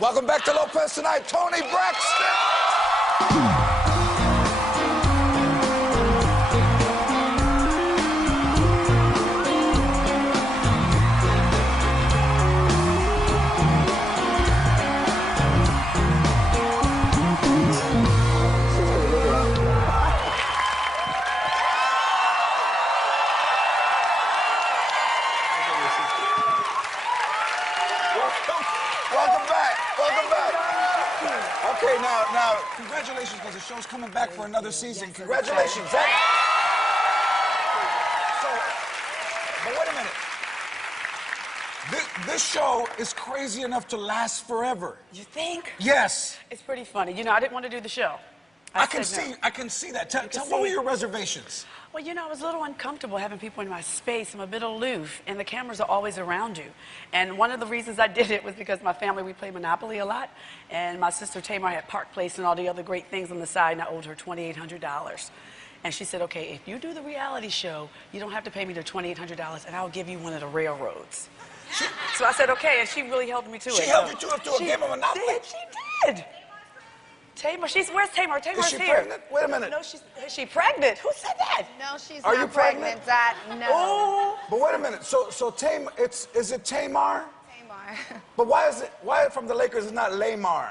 Welcome back to Lopez Tonight, Toni Braxton. Welcome back. Welcome back. Okay, now, congratulations, because the show's coming back for another season. Congratulations. So, but wait a minute. This show is crazy enough to last forever. You think? Yes. It's pretty funny. You know, I didn't want to do the show. I can see that. Tell what were your reservations? Well, you know, I was a little uncomfortable having people in my space. I'm a bit aloof, and the cameras are always around you. And one of the reasons I did it was because my family, we play Monopoly a lot, and my sister Tamar had Park Place and all the other great things on the side, and I owed her $2,800. And she said, okay, if you do the reality show, you don't have to pay me the $2,800, and I'll give you one of the railroads. So I said, okay, and she really held me to it. She held you to a game of Monopoly? She did. Tamar, where's Tamar? Tamar's is she here. pregnant? Wait a minute. No, is she pregnant? Who said that? No, she's Are not you pregnant? Dad. No. Oh. But wait a minute. So Tamar, is it Tamar? Tamar. But why from the Lakers is not Lamar?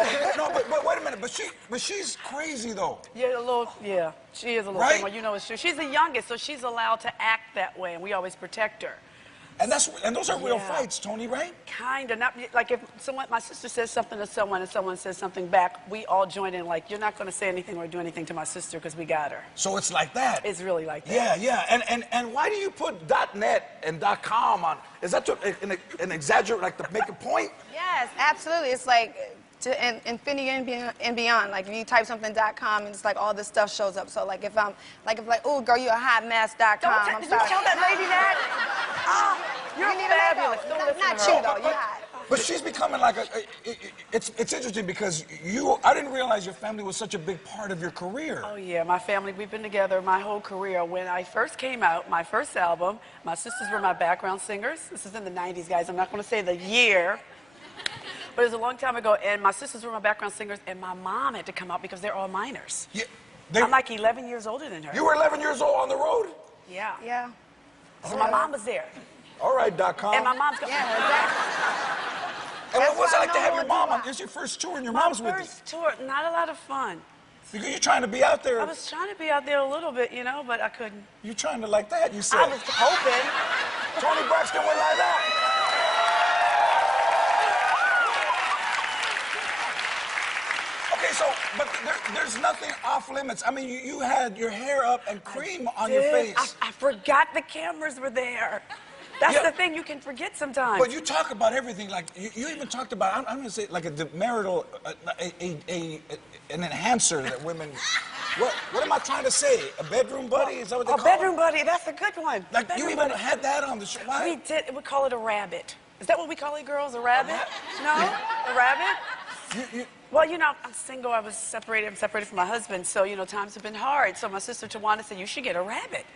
Okay, no, but wait a minute. But she's crazy though. Yeah, she is a little Right? Tamar, you know it's true. She's the youngest, so she's allowed to act that way, and we always protect her. And those are real fights, Toni, right? Kinda, not like if my sister says something to someone and someone says something back, we all join in like, you're not gonna say anything or do anything to my sister because we got her. So it's like that. It's really like that. Yeah. And why do you put .net and .com on? Is that an exaggerate, like to make a point? Yes, absolutely. It's like to infinity and beyond. Like if you type something .com and it's like all this stuff shows up. So like if oh girl, you a hot mess.com. Don't tell that lady that. You're fabulous. Don't listen Not to her. you though. You're hot. But she's becoming like it's interesting because I didn't realize your family was such a big part of your career. Oh yeah, my family, we've been together my whole career. When I first came out, my first album, my sisters were my background singers. This is in the 90s, guys. I'm not going to say the year, but it was a long time ago, and my sisters were my background singers, and my mom had to come out because they're all minors. Yeah, I'm like 11 years older than her. You were 11 years old on the road? Yeah. Yeah. So my mom was there. All right, .com. And my mom's got... Yeah, exactly. And what was it like to have your mom on? on? It's your first tour and your mom's with you. My first tour, not a lot of fun. You're trying to be out there. I was trying to be out there a little bit, you know, but I couldn't. You're trying to like that, you said. I was hoping. Toni Braxton went like that. Okay, so, but there's nothing off limits. I mean, you had your hair up and cream on your face. I forgot the cameras were there. That's the thing, you can forget sometimes. But you talk about everything, like, you even talked about, I'm gonna say, like a marital, an enhancer that women, what am I trying to say? A bedroom buddy? Is that what they call it? A bedroom buddy, that's a good one. Like, you even had that on the show. Why? We did, we call it a rabbit. Is that what we call it, girls, a rabbit? No? A rabbit? Well, you know, I'm single, I'm separated from my husband, so, you know, times have been hard. So my sister Tawana said, you should get a rabbit.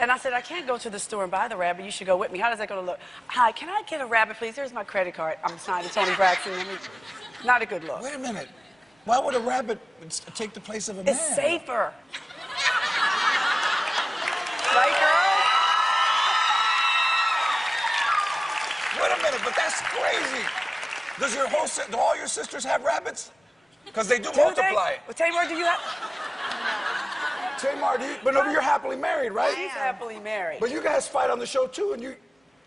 And I said, I can't go to the store and buy the rabbit, you should go with me. How does that going to look? Hi, can I get a rabbit, please? Here's my credit card. I'm signed to Toni Braxton. Not a good look. Wait a minute. Why would a rabbit take the place of a man? It's safer. Right, girl? Wait a minute, but that's crazy. Do all your sisters have rabbits? Because they do multiply. Well, Tamar, do you have... Tamar, but no, you're happily married, right? She's happily married. But you guys fight on the show too, and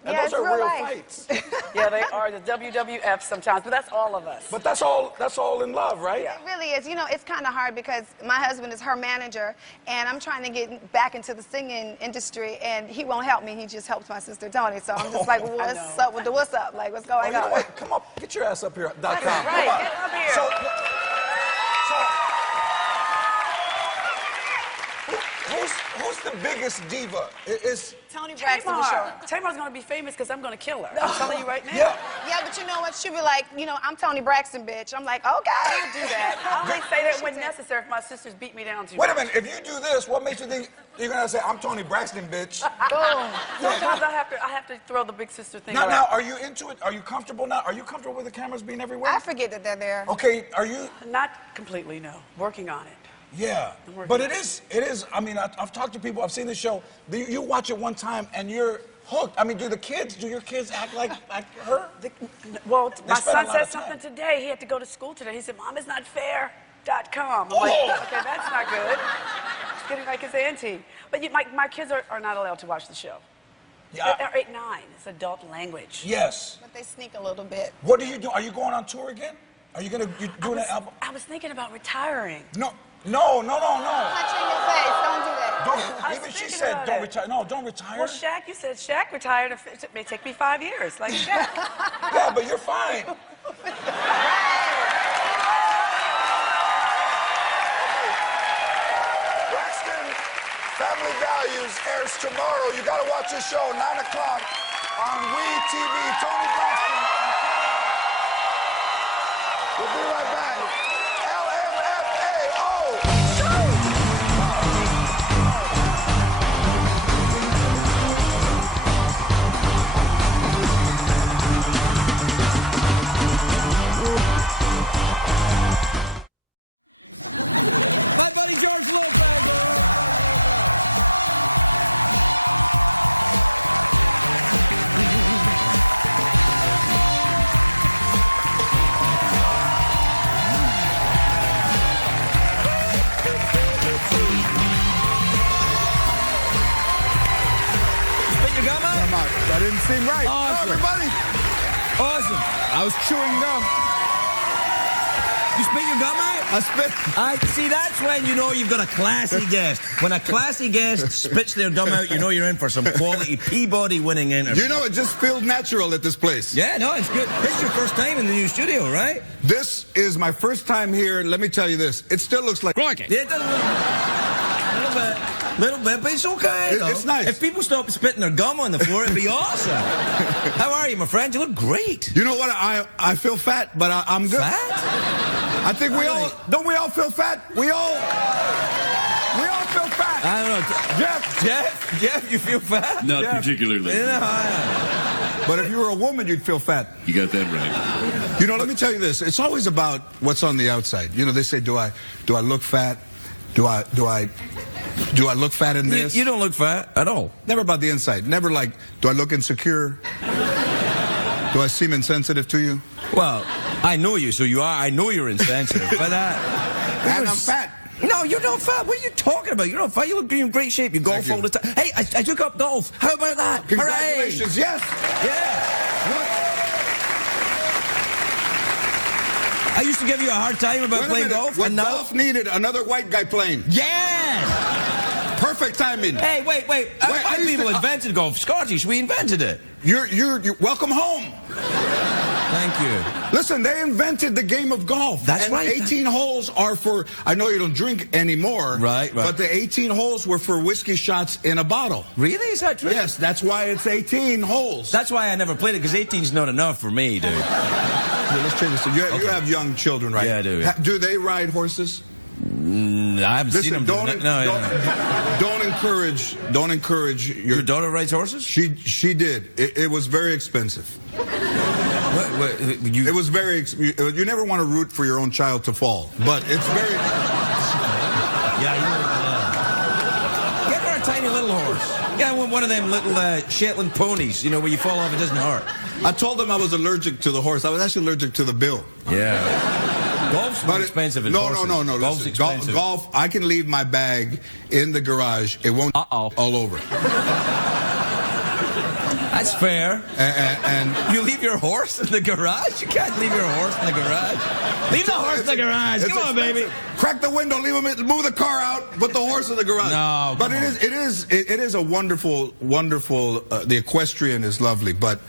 those are real fights. Yeah, they are the WWF sometimes, but that's all of us. But that's all in love, right? Yeah. It really is. You know, it's kind of hard because my husband is her manager, and I'm trying to get back into the singing industry, and he won't help me. He just helps my sister Toni. So I'm just like, well, what's up with the what's up? Like, what's going on? You know what? Come up, get your ass up here. That's right. Get up here. So, who's the biggest diva? Is Toni Braxton for sure. Tamar's gonna be famous because I'm gonna kill her. I'm telling you right now. Yeah. But you know what? She'll be like, you know, I'm Toni Braxton, bitch. I'm like, okay. I do that. I only say that when necessary if my sisters beat me down too Wait a much. minute. If you do this, what makes you think you're gonna say I'm Toni Braxton, bitch? Boom. Sometimes I have to throw the big sister thing Now, around. are you into it? Are you comfortable now? Are you comfortable with the cameras being everywhere? I forget that they're there. Okay. Are you? Not completely, no. Working on it. Yeah, but it is, I mean, I've talked to people, I've seen the show. You watch it one time and you're hooked. I mean, do your kids act like her? Well, my spend a son lot said of time. something today. He had to go to school today. He said, Mom, it's not fair.com. I'm like, okay, that's not good. He's getting like his auntie. But my kids are not allowed to watch the show. Yeah. They're 8, 9. It's adult language. Yes. But they sneak a little bit. What do you do? Are you going on tour again? Are you doing an album? I was thinking about retiring. No. Touch in your face. Don't do that. I was Even she thinking said about don't it. retire. No, don't retire. Well, Shaq, you said Shaq retired. It may take me 5 years, like Shaq. Yeah, but you're fine. Braxton Family Values airs tomorrow. You got to watch this show, 9 o'clock on WeTV. Toni Braxton. We'll be right back. LMFAO. My buddy George Lopez. Spit your gum out? That didn't seem right. Awesome. Everybody. Awesome. I was chewing gum. You spit your gum out? I spit. See, that's when you know you've got a classy guest. When a classy guest spits their gum out, you know you're in for some quality Peabody-winning interview. You know, it just feels natural at this place. Yeah, no, it's good. This is your first time in the new studio, right? This is my first time here. Let me tell you this. It still looks like rocket. Yeah, it does a little bit, but it's okay. Though. It's nice. If people stop spitting their gum on the floor, it'd be awesome. How are you, my friend? You look great. You know what? I feel fat, but I'm good. Fat? I think don't we all feel fat? We all feel fat. I don't know. Jeff, you feel fat? Not Yeah. particularly. But if you were a woman, you'd feel fat. You got that right. You know, let me tell you this. It's always about what's on the outside. You know, they say, do I look fat? Do I look fat in this? You don't look fat at all. Never about the inside. Never like, do I look insecure? Do I seem insensitive to you? Well, I know you, so you are. I know you're insensitive, but And I'm fat. No, you're not fat. What are you talking about? You're not fat. You look in great shape. You golf all the time. Hey, I took up golf. How about that? Congratulations. Hooray. Yes. Yeah. I used to give you a hard time about Wait a playing minute. golf, What and now golf needed another white guy playing. yes. Perfect timing. Hey, wait. White people invented golf. Scottish, we invented it. You're welcome home. Thank you. Listen, they invented the game of golf. That's and right. 18 holes are for, I know you don't drink anymore. Right. But the 18 holes were for whiskey shots in a bottle. Really? Is that true? Yes, that's why it's 18 holes. That's why I never played it, because 18's not enough for me, dude. Here, let's change this. You have young children, right? Yeah, I do. Yeah. Do they ride horses? I haven't seen them doing it. Don't encourage Your daughter rides horses? She did. It was very expensive. It was very. You never want to root for your own child to fall, but it's very. Yeah. Get her a tiny little horse. Yeah, one of them little Shetland ponies. You know, where you fall off, it doesn't hurt. I told them I was allergic to the horse. I was actually allergic to the bill. Yeah. Golf's more expensive than horses. No. Golf's Listen, expensive. golf. I can leave my bag in the garage. It won't all over. That's fair. And you leave your horse in the garage? You can't leave your horse in the garage. Leave the horse in the garage. Come on, baby. Crack the window. Move the car out. Put the horse in the garage. No, but it is a wonderful. The equestrian is lovely, but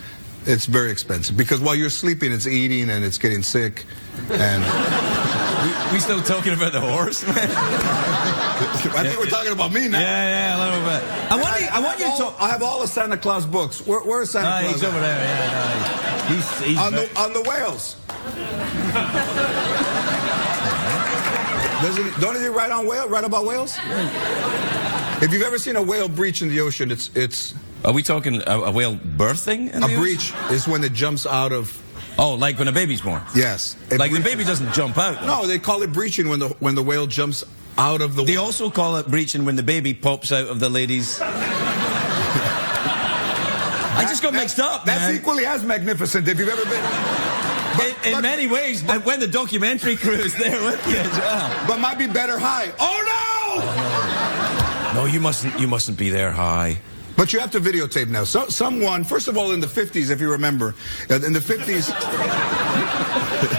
it's very expensive because while you're sleeping, it's eating and it's getting sick, and We still talking about the horse? I think we're talking about me now. Yeah, a little bit. I want you to talk. I have all the Santa Claus books. Where's Santa Claus? He's over there. Yeah, he's on the whales. Don't he write about whales? If you've ever seen a whale breach in the ocean, it's. Are we talking a whale birthing? A breach is when it jumps out of. Oh, like when a baby's born? Yes. Like the baby doesn't jump out. Though. No, they call it breaching when the whale jumps out of the water. They also call it breaching when the baby pops out of the lady's. I just got mixed up. That's man. equally as magnificent if you've ever been. In many ways, when the documentary crew is there with you as well. But might be better high. Oh no! No, you mustn't be there high. But you have to videotape now. So, someone, first of all, in the 50s, if you remember, in the 50s.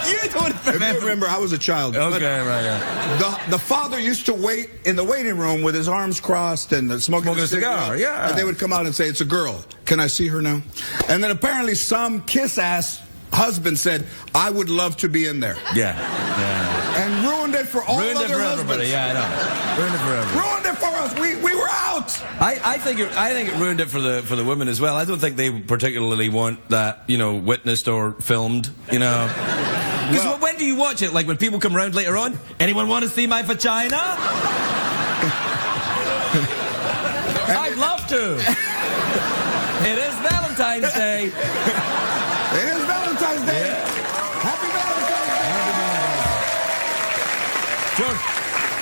You don't remember. If you remember, I was a child. Okay, right. Yeah. The father used to wait in the waiting room with his arms crossed and smoking a cigar. Yeah. And they would come out and say, "It's a girl. Can I see her now?" And then apparently some kiss-ass husband said, "I would love to be in there." Yeah. And ruined it for all ruined other it for husbands. Everybody. Yeah, I know. Ruined it for everybody. Ruined it for us. We were out. I think it ruined it for the women as well. I don't think they particularly want that, witnessed or filmed, Because when do you watch it? Like when people come around later on? Anyone want to see my vagina? I'd love to. It is Valentine's Day. It is Valentine's Day. Yeah. Happy Valentine's Day. George,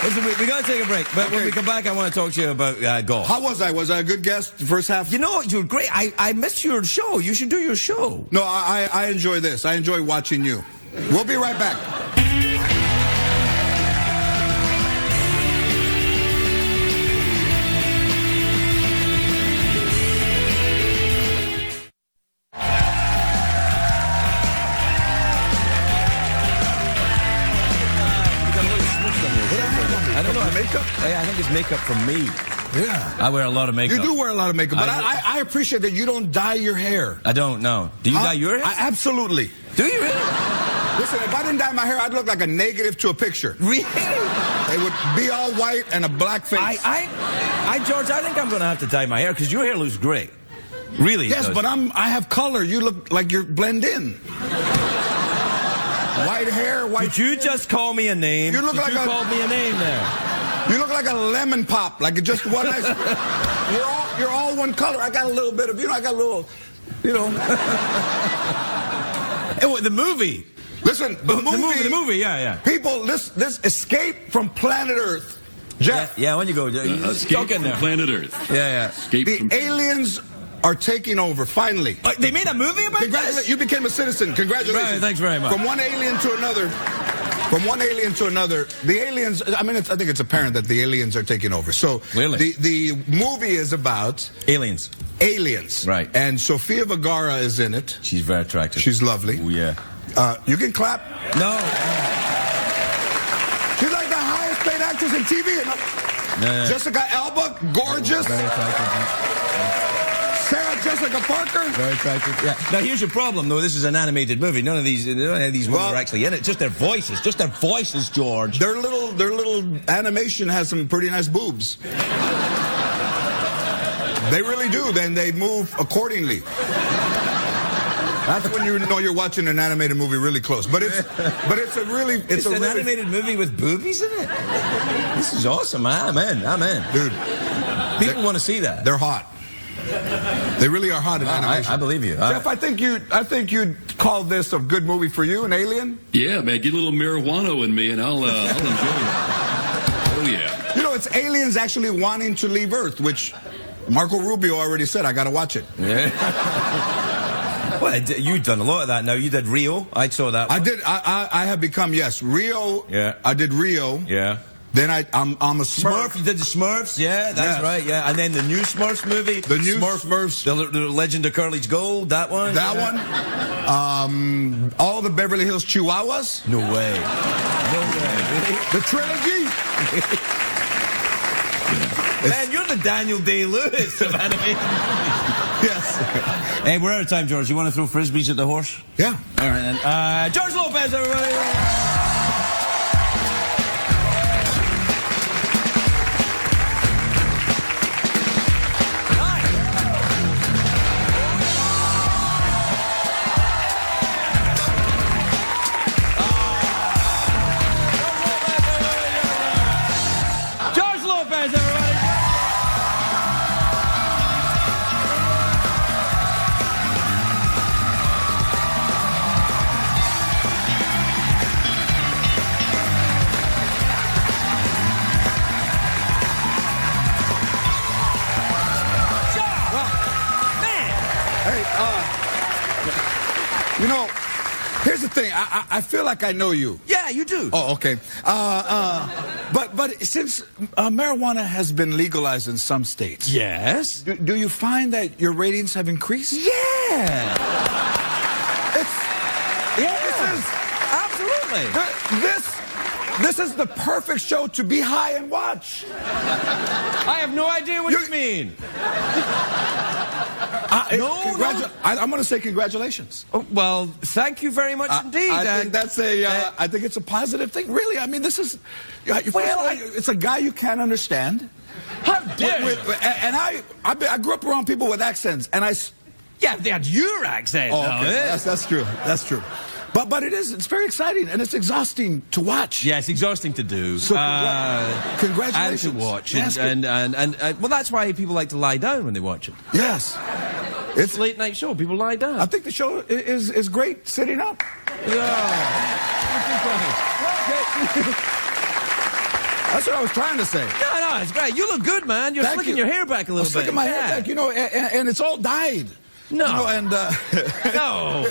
listen, we got to take a break. But when we come back, I want to talk to you about golf. How was I? Was I a good guest the first half? You know what? You were great. I missed your show. You should do your show. No, I enjoy this. I enjoy watching you. We'll be right back. I don't know. Makeup? I think it's makeup from me. Yeah. I wear a lot of makeup. You do wear a lot of makeup, but I appreciate that you don't dye your hair. I don't know. Do you dye your hair? Absolutely. Do you really? Listen, if I didn't dye my hair, I'd look like a negative to a picture. Really? It would be all white and a black face. George, I think I'm going to have to dye my hair because your hair looks great. Really? Yes, but I have color. You look like you're blend in. White hair, white. Did you just call me a name? You look like you called me a name there. You look like a lemon pop, like just one. You're all one color. I got a little bit of, I got a little, Oh, the movie. Listen, the movie, yeah. People, this Escape from Planet Earth. Jeff. Yeah, when you go, Escape from Planet Earth. Yeah. The aliens are taking over, finally. They made a movie about this? You became a citizen. Congratulations. Right, thanks very much. From one alien to another. The aliens, I think it's apparent that the aliens are taking over. So Clearly. the movie is about aliens. Right. And Sofia Vergara is in it. She's very attractive. She's lovely. Oh, yeah. You can clap. No. She's like the highest paid actress in TV. No. Jessica Alba, gorgeous. Very attractive. Sarah Jessica Parker. Very attractive. Yeah. Now here's your problem, though. This is an animated movie. None of these women are actually in it. Just their voices. George. Their little animation has some pretty nice boobs. They really do. Then they move accordingly. That's when you know you're watching an animated movie really close. But it's an animated movie with boobies in it. This is awesome. I'm in. Dude. People want to see that. They're hot. They really are hot in animation. I believe you. Jeff, I think you'd call this a good movie for you, an Alien. Yeah, man, get a little marijuana in me, and I'll enjoy it. Oh yeah. It's aliens actually wanting to leave Earth, which Marco Rubio already said. I got to watch it. Yeah. Well, you've done a lot of that now. You did Rio. I saw that one. I did. I have become, Rio. Yeah. I did Rio. Yeah. Then I'm a Smurf. You did the Smurfs, yeah, that's right, yeah. And then the new Smurfs movie. The new Smurfs. The Legend of Curly's Gold, that one. That one. All the Beverly Hills Chihuahuas. No way. Really? The trilogy. Man, you're the Daniel Day-Lewis of animation. Yes. Hey, we're out of time, George. You want to throw frisbees at the horse? Yeah. All right, then. George Lopez, everybody. You know, here's the thing. I feel like I know you. Yeah, you do. Oh, okay. But since marijuana has been legalized in some states, Yes. do you find that your ratings have increased? Yeah. This Absolutely. this is the perfect show to be high and watch. I have no idea what you mean. I'm going to say congratulations. Oh, well, thank you very much indeed. I think that's I think it's a positive thing. Really, I mean, this is. It's a guy you can't understand. How dare you? And I grew up around people with accents, and Yeah, they had your accent. Oh, though, okay. eh? That's true. That's true. But it's very exciting, and it's exhausting to watch. Yeah, it's exhausting to do. So congratulations. And to watch. Yes, And well, that's why people like to lie down when they watch it. yes. It's a late night show. People lie down. I think the show is great sitting up. That's what I was trying to say. No, it's great. You look good, man. You're Thank slicking you. your hair back a little bit. Slicking my hair back, you know, and it's all dyed. No. You know, and No.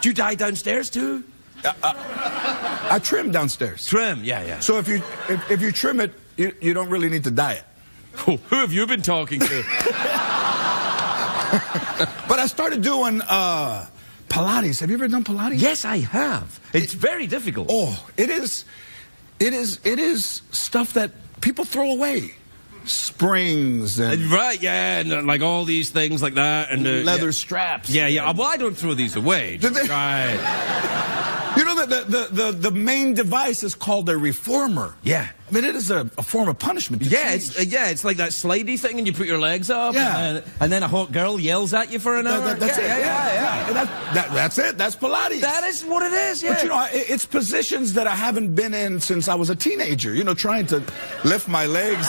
Do you dye downstairs too? I trim downstairs. Trim, yeah. So if you trim it, you don't really need to dye it. Oh, who have you been talking to? But I started doing Pilates. Have you ever done Pilates? Yes, I have. It's very difficult. Oh, it is stuff that people throw away. Springs and Right, yeah, and like all these things like that, and leather straps. Yeah. Well, I don't throw these away. Did they? Right. You know that the main device is called a reformer. Yeah. I mean, it is a form of punishment. Yeah, it's like that slidey thing, and you put your legs up, Yeah. and then a hot girl yells at you for an hour. That's it. Yeah. And that's it. That's Pilates. That is what it is. Yeah. But you know, it's positions that I haven't been in since I was a teenager. You know, trying to lift my legs.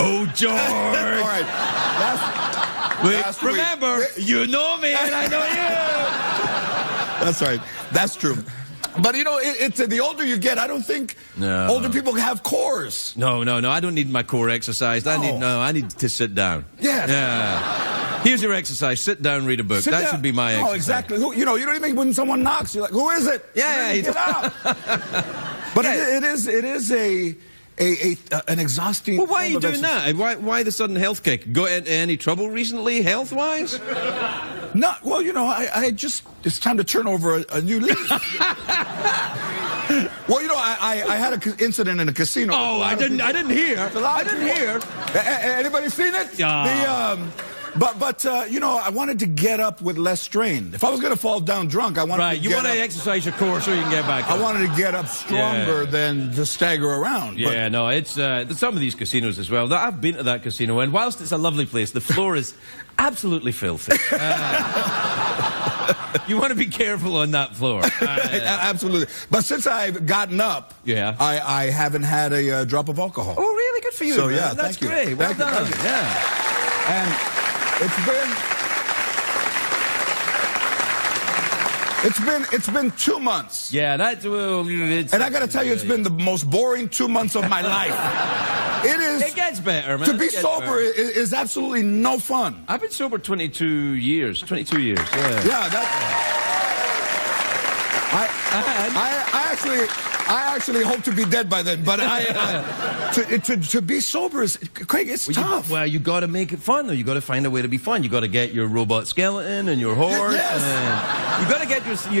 Oh, George. All right. That's remember, you know me and I know you. That's right. That's true. But you know, the older you get, I don't think older people have cores. No. I don't need my core exercised. I need to sit down. Yes. Yeah. Here's your exercise. Sit down, read a book. Sit that down. should be my exercise. Oh, exactly. You know what I mean? When someone knocks, you're like, who is it? Yeah. Get out. But it is an exhausting. Well, why are you doing that? Why the sudden health kick? Got into any trouble recently, health-wise? No, well, you know, I just, it's time to turn over a new leaf. Well, you know, I had an incident in a casino. Oh, I didn't hear. I didn't hear. Anybody seen it? Yeah. But you know, I wanted to get up with less strain. If I was going to fall down drunk, I wanted to you want to exercise your core so you can get back up. I wanted to get up stronger than just stagger around. Yeah, no, it's some of these casinos as well. I've been to that casino, and whilst it's a lovely place, the floor is absolutely filthy. You want to be careful on that floor. Absolutely. But since I've gotten up, I haven't had a drop of alcohol. Oh, really? Good for you. So, man. yeah, that's thank you. great. Well done. Thank you. Yeah. And it's been 2 months. Yeah, that's it's. And I got to tell you, it's been the most boring 2 months of my life. It is. It gets better, man. To be sober is absolutely no fun. I've been sober 22 years. 22 years. Yeah. Yeah. I actually hope to be dead by then, but to be sober is, Craig, it's tough. You got to make it fun, though. You got to find a way to be fun. You got to get your robot skeleton and your horse. Yes. And you got to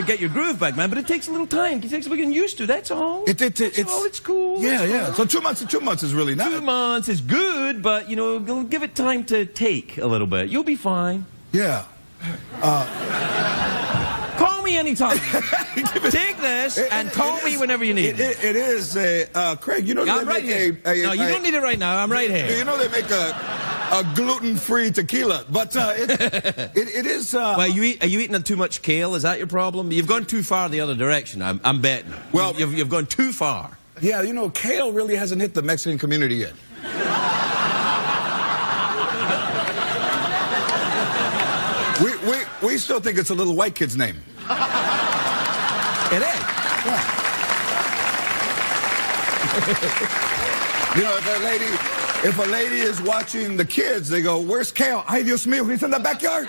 get your groove back, man. But it takes a little time. It takes a bit getting used to. That's all. It's cool. Yeah. So 2 months is really nice. 2 months is good, but you know, give it time to take a little bit. You'll be fine. Yeah. Call me anytime. Take this and call me whenever you need it. It is, Craig, you know I'm right here. No, you don't need it right now. I'm right here. You know they make a gluten-free tequila, but it is... Well, are you eating too much kale? Is that your problem? You've gone too far the other direction, I'm betting. Well, you've gone too far. Yeah, you know, kale really hasn't hit the Mexican community yet. We still think it's a little white kid's name. It is. Yeah. You know, the lady... if a lady is watching the kids, they go, "Where's Kale? Ay, Dios mío, he's in the backyard."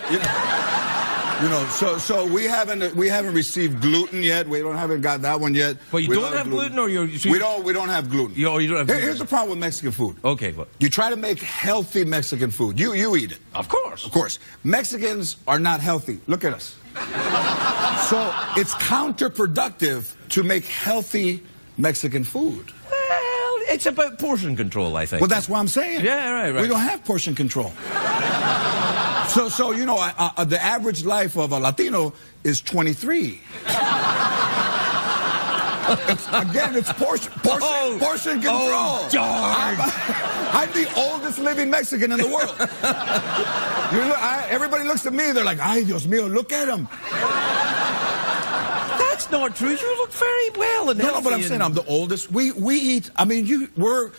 You know, so we haven't received gluten yet. We haven't got that one yet. But you don't have gluten, or we don't have gluten. You don't have gluten. Here's the problem with Mexican food. Okay, what? You try to make healthy Mexican food. You eat it. Of course. Of course. Mexicans are not healthy. Look at us. So it's counterproductive to make healthy Mexican food. Well, it's about portion control, I think. Well, that's what I'm saying. Yeah, right. We don't have portion control. So you know, the average life of a Latino is 23. It's portion control. Oh, George. I'm the oldest living Mexican in the world. Everybody looks at me, they're like, "Ay, Dios mío, look at him." That's not true. You look very well and healthy. No, but I'm saying I'm the oldest. We eat. I mean, we're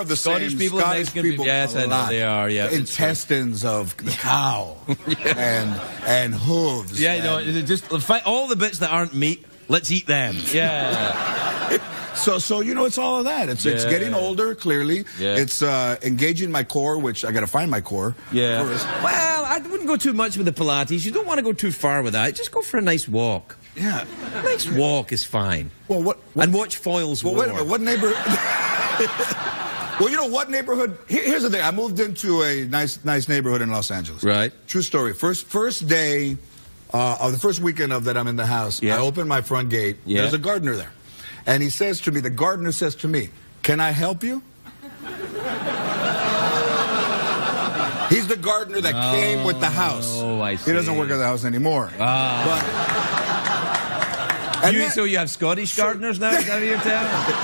of the Scottish same people, Scottish Mexican people. Yes, I know they are. Yeah, the intestines of the cow and hooves. Yeah, just all the bits that aren't meat. Let's eat them. Yeah. So you know, it's all of that. It's getting older. Clearly, it's engaging my core, which I got to find my core. Yeah. First. Well, I wouldn't go too much with the Pilates. You don't want to go too far with that. Just go for a nice walk. Yeah. A nice walk is fine. Well, what and watch Foyle's War. Wait a minute. What neighborhood? Well, you know what neighborhood? Here's the thing. I moved into a nice neighborhood in Los Angeles. Right. True story. First day of the first weekend of that I'm in the house. I open my front gate. There's a gardener there, and the gardener says to me, "Can I help you?" He's the gardener that came with the house. Oh, I see. He doesn't work at the house anymore. So you have Scottish gardeners now? Is that what you're telling me?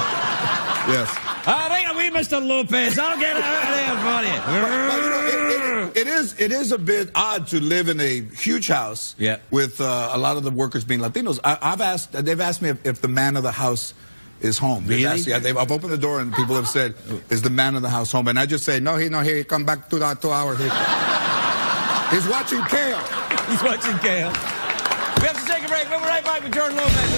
Yes. All right, away, Mr. Lopez. I'll get out of there for you. It is a bit odd to live in a huge house with a lot of the workers being Latinos. They've asked me if the man of the house is home. Really? I've opened the door and people have said, "Is the man of the house home?" And I just say, "No, he's not here. He come back 2 hours. He's watching Kale." He's watching Kale. We have to take a break. We'll be right back with George Lopez.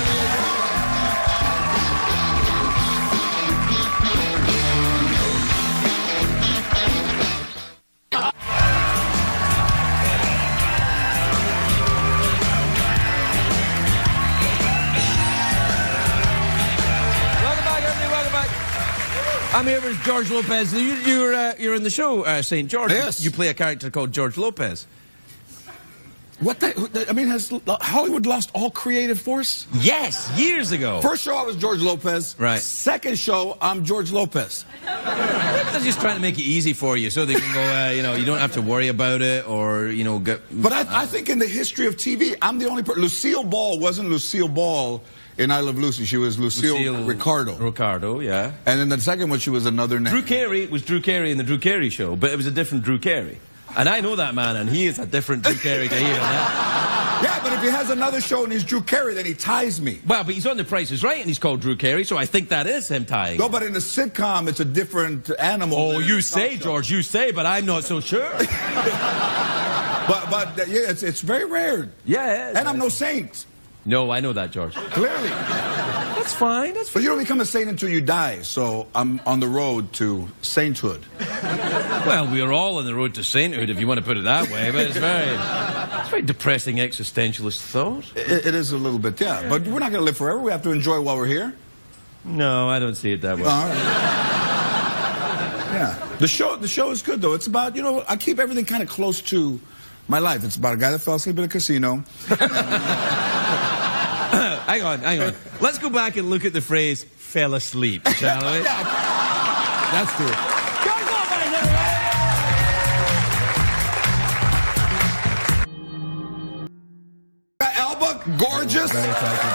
I'm here with George Lopez. You're in the show, St. George. Yes. You play a character called George Lopez. Has Hollywood lost all creative force? Yes, years ago. First show I was George Lopez. Right. Second show I'm George Lopez. They're just trying to make it easy for you so they can go, you don't have to worry about it or, get... But I think in the history of TV, I'm the only person... Lucille Ball wasn't Lucille Ball in I Love Lucy. She was Lucille Ricardo. Ricardo, yeah. And then the second one, she was another name. Drew Carey was Drew Carey in the Drew Carey show, but it was a different Drew Carey. And I know that man, and he is a different Drew Carey to hear that. Yeah, but if he has another show and he's Drew Carey, then he ties me. Well, but he's on The Price is Right, and he's called Drew Carey, so I think that is him tying. No, but in a sitcom, it's a different animal. Oh, you say, George, you say, but I'm not so sure. But yeah, it's very rare. Yeah. And I'm no saint. No, I know that, George. Clearly. That's fine. But you don't become a saint until you die, so I'm on the road to sainthood. Well, we are all on the road to sainthood, if you want to put it that way, but it's very depressing existentialist thought. It is a little bit, yeah. But we're not going to live forever. We have to enjoy while we're here. No, I don't see it that way. All right. Yeah. The show is good, though. It's about, I keep everything kind of close to my life. It's about a guy that fell asleep at a casino. Hang on. Let's go back and look at the phrase, fell asleep, shall we? That's true. George Lopez, everybody! Elba, gorgeous. Very attractive.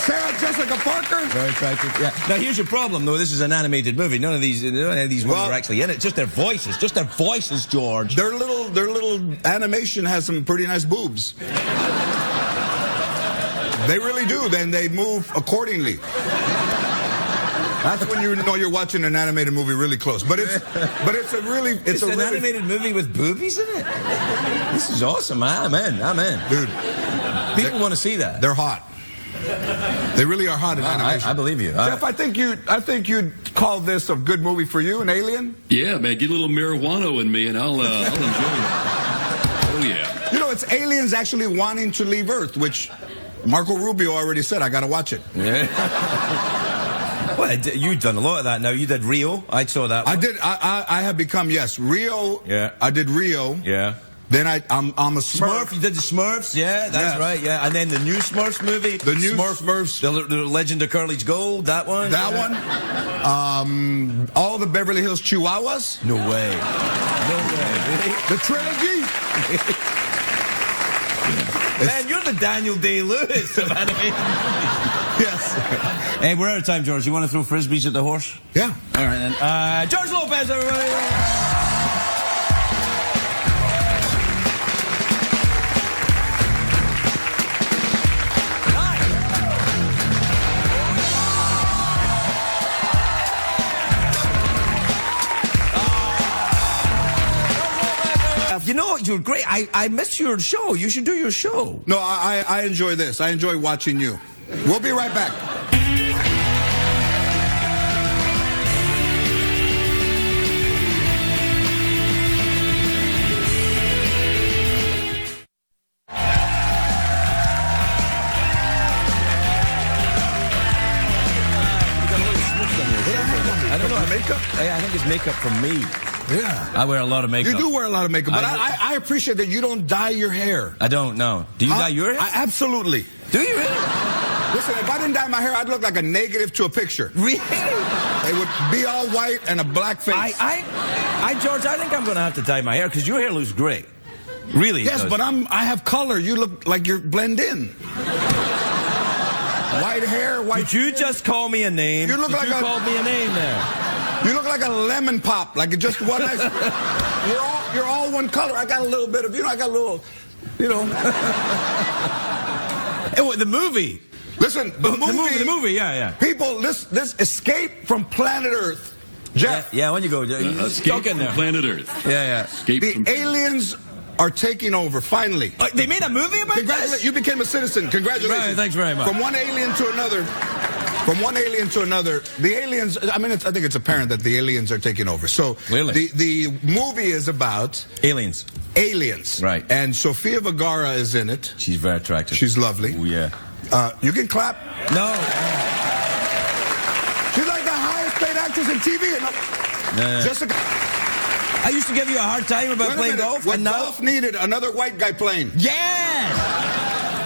Sarah Jessica Parker. Very attractive, yeah. Now, here's your problem, though. This is an animated movie. None of these women are actually in it. Just their voices. Just their voices, George. Their little animation has some pretty nice boobs. They really do. Then they move accordingly. That's when you know you're watching an animated movie really close. But it's an animated movie with boobies in it. This is awesome. I'm in. Dude, People want to see that. They're hot. They really are hot in animation. I believe you. Jeff, I think you'd call this a good movie for you, an Alien. Yeah, man, get a little marijuana in me, and I'll enjoy it. Oh yeah. You know, it's aliens actually wanting to leave Earth, which Marco Rubio already said. I got to watch it. Yeah. Well, you've done a lot of that now. You did Rio. I saw that one. I did. I have become, yes, Rio. Yeah. I did Rio. Yeah. Then I'm a Smurf. You did the Smurfs, yeah, that's right, yeah. And then the new Smurfs movie. The new Smurfs. The Legend of Curly's Gold, that one. That one. All the Beverly Hills Chihuahuas. No way. No way, really? The trilogy. Man, you're the Daniel Day-Lewis of animation. Yes. Hey, we're out of time, George. You want to throw frisbees at the horse? Yeah. All right, then. George Lopez, everybody. You know, you're great. I missed your show. You should do your show. No, I enjoy this. I enjoy watching you. We'll be right back. I don't know. Makeup? I think it's makeup from me. Yeah. I wear a lot of makeup. You do wear a lot of makeup, but I appreciate that you don't dye your hair. I don't know. Do you dye your hair? Absolutely. Do you really? Listen, if I didn't dye my hair, I'd look like a negative to a picture. Really? It would be all white and a black face. George, I think I'm going to have to dye my hair because your hair looks great. Really? Yes, but I have color. You look like you're blend in. White hair, white. Did you just call me a name? You look like you called me a name there. You look like a lemon pop, like just one nice. You're all one color. I got a little bit of, I got a little, Oh, the movie. Listen, the movie, yeah. People, this Escape from Planet Earth. Jeff. Yeah, when you go, Escape from Planet Earth. Yeah. The aliens are taking over, finally. They made a movie about this? You became a citizen. Congratulations. Right, thanks very much. From one alien to another. The aliens, I think it's apparent that the aliens are taking over. So really? the movie is about aliens. Right. And Sofia Vergara is in it. She's very attractive. She's lovely. Oh, yeah. You can clap. No. She's like the highest paid actress in TV. No. Jessica. I used to give you a hard time about playing golf. When golf needed another white guy playing. Yes!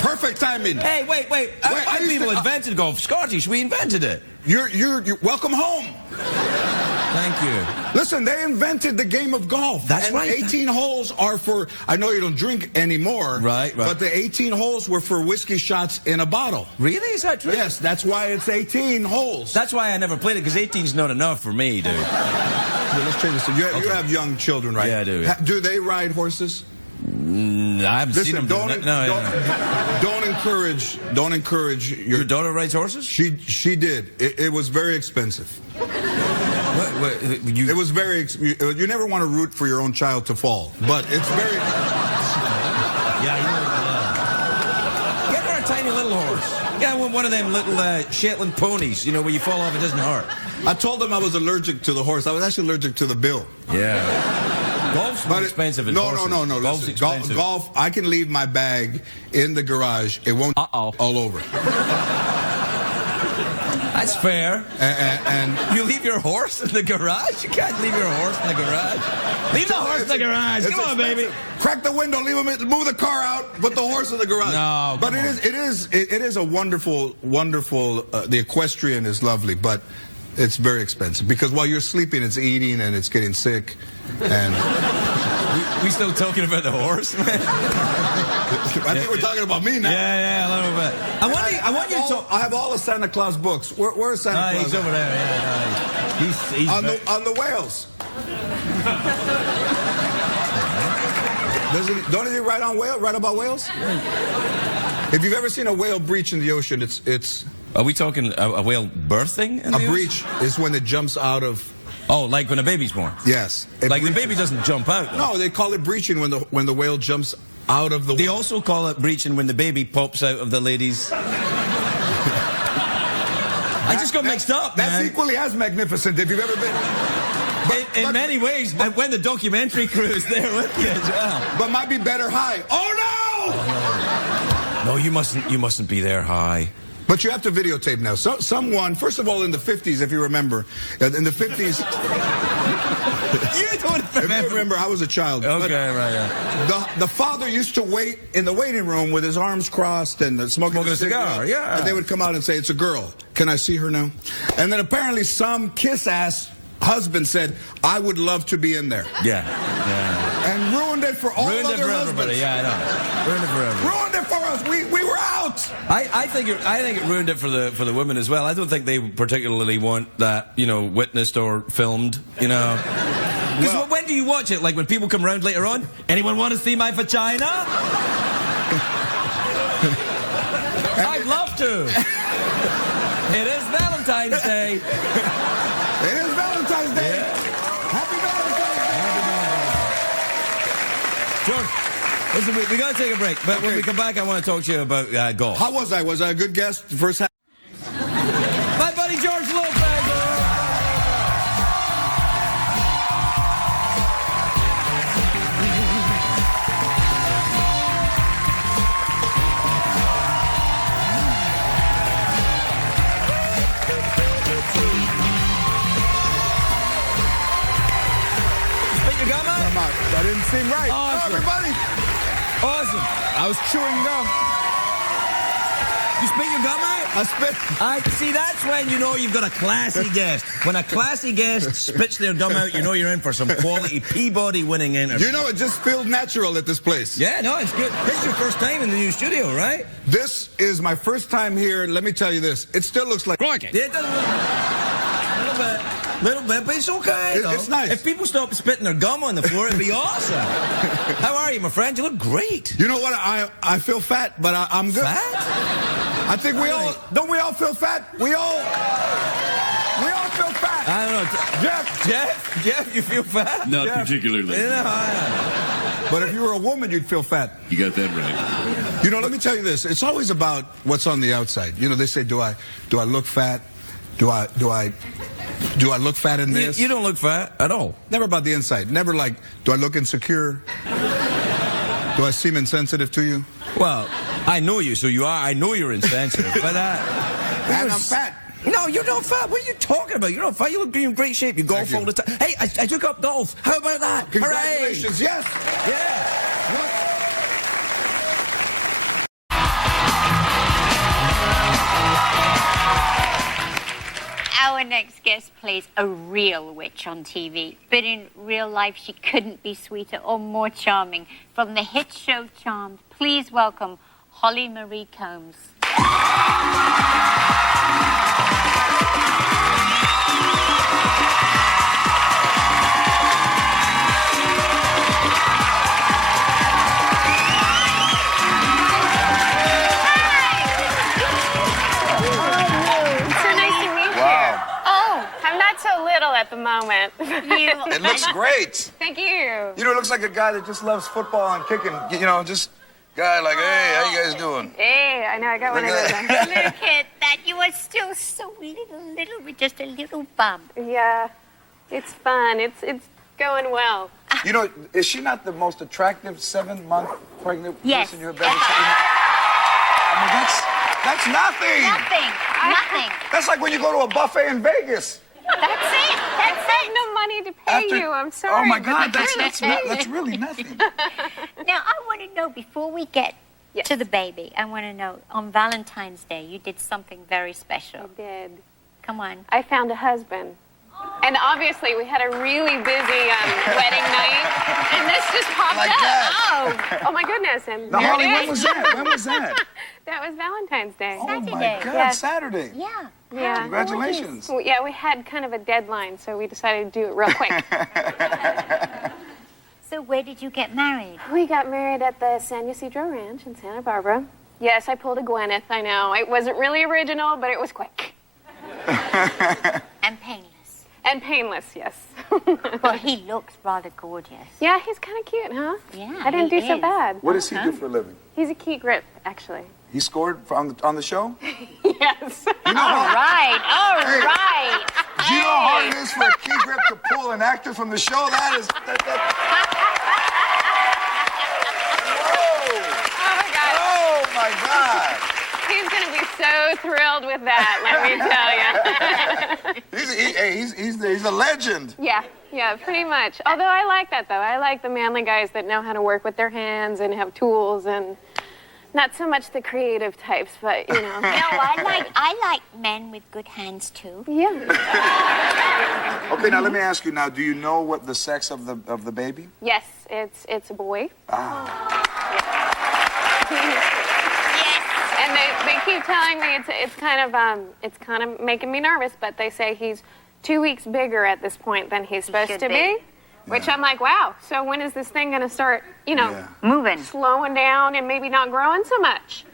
Perfect timing. Hey, wait. White people invented golf. Scottish, we invented it. You're welcome home. Thank you. Listen, they invented the game of golf. That's right. 18 holes are for, I know you don't drink anymore. Right. But the 18 holes were for whiskey shots in a bottle. Really? Is that true? Yes, that's why it's 18 holes. That's why I never played it, because 18's not enough for me, dude. Let's change this. You have young children, right? Yeah, I do. Yeah. Do they ride horses? I haven't seen them. Don't encourage your daughter rides horses? She did. It was very expensive. It was very. You never want to root for your own child to fall, but it's very. Yeah. Get her a tiny little horse. Yeah, one of them little Shetland ponies. Where you fall off, it doesn't hurt. I told them I was allergic to the horse. I was actually allergic to the bill. Yeah. Golf's more expensive than horses. No. Golf's expensive. Golf, I can leave my bag in the garage. It won't all over. That's fair. And you leave your horse in the garage? You can't leave your horse in the garage. Leave the horse in the garage. Come on, baby. Crack the window. Move the car out. Put the horse in the garage. No, but it is a wonderful. The equestrian is lovely, but it's very expensive because while you're sleeping, it's eating and it's getting sick. And we still talking about the horse, man? I think we're talking about me now. Yeah, a little bit. I want you to. I have all the Santa Claus books. Where's Santa Claus? He's over there. Yeah, he's on the whales. Don't he write about whales? If you've ever seen a whale breach in the ocean, it's. Are we talking a whale birthing? A breach is when it jumps out of. Oh, like when a baby's born? Yes. The baby doesn't jump out, though. No, they call it breaching when the whale jumps out of the water. They also call it breaching when the baby pops out of the lady's... I just got mixed up, That's man. equally as magnificent if you've ever been. In many ways, when the documentary crew is there with you as well. But might be better high. Oh no! No, you mustn't be there high. But you have to videotape now. So, someone, first of all, in the 50s, if you remember, in the 50s. You don't remember. If you remember, I was a child. Okay, but right, yeah. The father used to wait in the waiting room with his arms crossed and smoking a cigar, yeah. And they would come out and say, "It's a girl. Can I see her now?" And then apparently some kiss-ass husband said, "I would love to be in there." Yeah. And ruined it for all Ruined it other for husbands. everybody, yeah, I know. Ruined it for everybody. Ruined it for us. We were out. I think it ruined it for the women as well. I don't think they particularly want that, witnessed or filmed, Because when do you watch it? Like when people come around later on? Anyone want to see my vagina? I'd love to. It is Valentine's Day. It is Valentine's Day. Yeah. Happy Valentine's Day. George, listen, we got to take a break. But when we come back, I want to talk to you about golf. How was I? Was I a good guest? First half. My buddy George Lopez. That didn't seem right. Awesome. Oh, everybody. Awesome. I was chewing gum. You spit your gum out? I spit. See, that's when you know you've got a classy guest. When a classy guest spits their gum out, you know you're in for some quality Peabody-winning interview. You know, it just feels natural at this place. Yeah, no, it's good. This is your first time in the new studio, right? This is my first time here. Let me tell you this. It still looks like... Yeah, it does look a little bit, but it's okay, though. It's nice. If people stop spitting their gum on the floor, it'd be awesome. How are you, my friend? You look great. You know what? I feel fat, but I'm good. Fat? I think we all... Don't we all feel fat? We all feel fat. I don't know. Jeff, you feel fat? Not Jeff? particularly. But if you were a woman, you'd feel fat. You got that right. You know, let me tell you this. It's always about what's on the outside. You know, they say, do I look fat? Do I look fat in this? You don't look fat at all. Never about the inside. Never like, do I look insecure? Do I seem insensitive to you? Well, I know you, so you are. I know you're insensitive, but and I'm fat. No, you're not fat. What are you talking about? You're not fat. You look in great shape. You golf all the time. Hey, I took up golf. How about that? Congratulations. Hooray. Yes. Yeah. Our next guest plays a real witch on TV, but in real life she couldn't be sweeter or more charming. From the hit show Charmed, please welcome Holly Marie Combs. At the moment. It looks great. Thank you. You know, it looks like a guy that just loves football and kicking. You know, just guy like, hey, how you guys doing? Hey, I know, I got one of those. Look at that. You are still so little with just a little bump. Yeah, it's fun. It's going well. You know, is she not the most attractive 7-month pregnant person you have ever seen? I mean, that's nothing. Nothing. That's like when you go to a buffet in Vegas. That's it. I have no money to pay you. I'm sorry. Oh my God, that's really nothing. Now I want to know before we get to the baby. I want to know on Valentine's Day you did something very special. I did. Come on. I found a husband. And obviously we had a really busy wedding night, and this just popped like up. That. Oh my goodness! And now, there Holly, it is. when was that? When was that? That was Valentine's Day. Oh my Saturday. God, Yes. Saturday. Yeah. Yeah. Congratulations. Well, yeah, we had kind of a deadline, so we decided to do it real quick. So where did you get married? We got married at the San Ysidro Ranch in Santa Barbara. Yes, I pulled a Gwyneth, I know. It wasn't really original, but it was quick. And painless. And painless, yes. Well, he looks rather gorgeous. Yeah, he's kind of cute, huh? Yeah, I didn't do he so is. bad. What does he do for a living? He's a key grip, actually. He scored on the show? Yes. You know All right. do you know how hard it is for a key grip to pull an actor from the show? That is... Whoa! Oh my God. Oh, my God. He's going to be so thrilled with that, let me tell you. He's a legend. Yeah, pretty much. Although I like that, though. I like the manly guys that know how to work with their hands and have tools, and not so much the creative types, but, you know. No, I like men with good hands, too. Yeah. Okay, now let me ask you now, do you know what the sex of the baby? Yes, it's a boy. And they keep telling me it's kind of making me nervous, but they say he's 2 weeks bigger at this point than he's supposed to be. Which I'm like, wow, so when is this thing gonna start, you know, moving, slowing down and maybe not growing so much?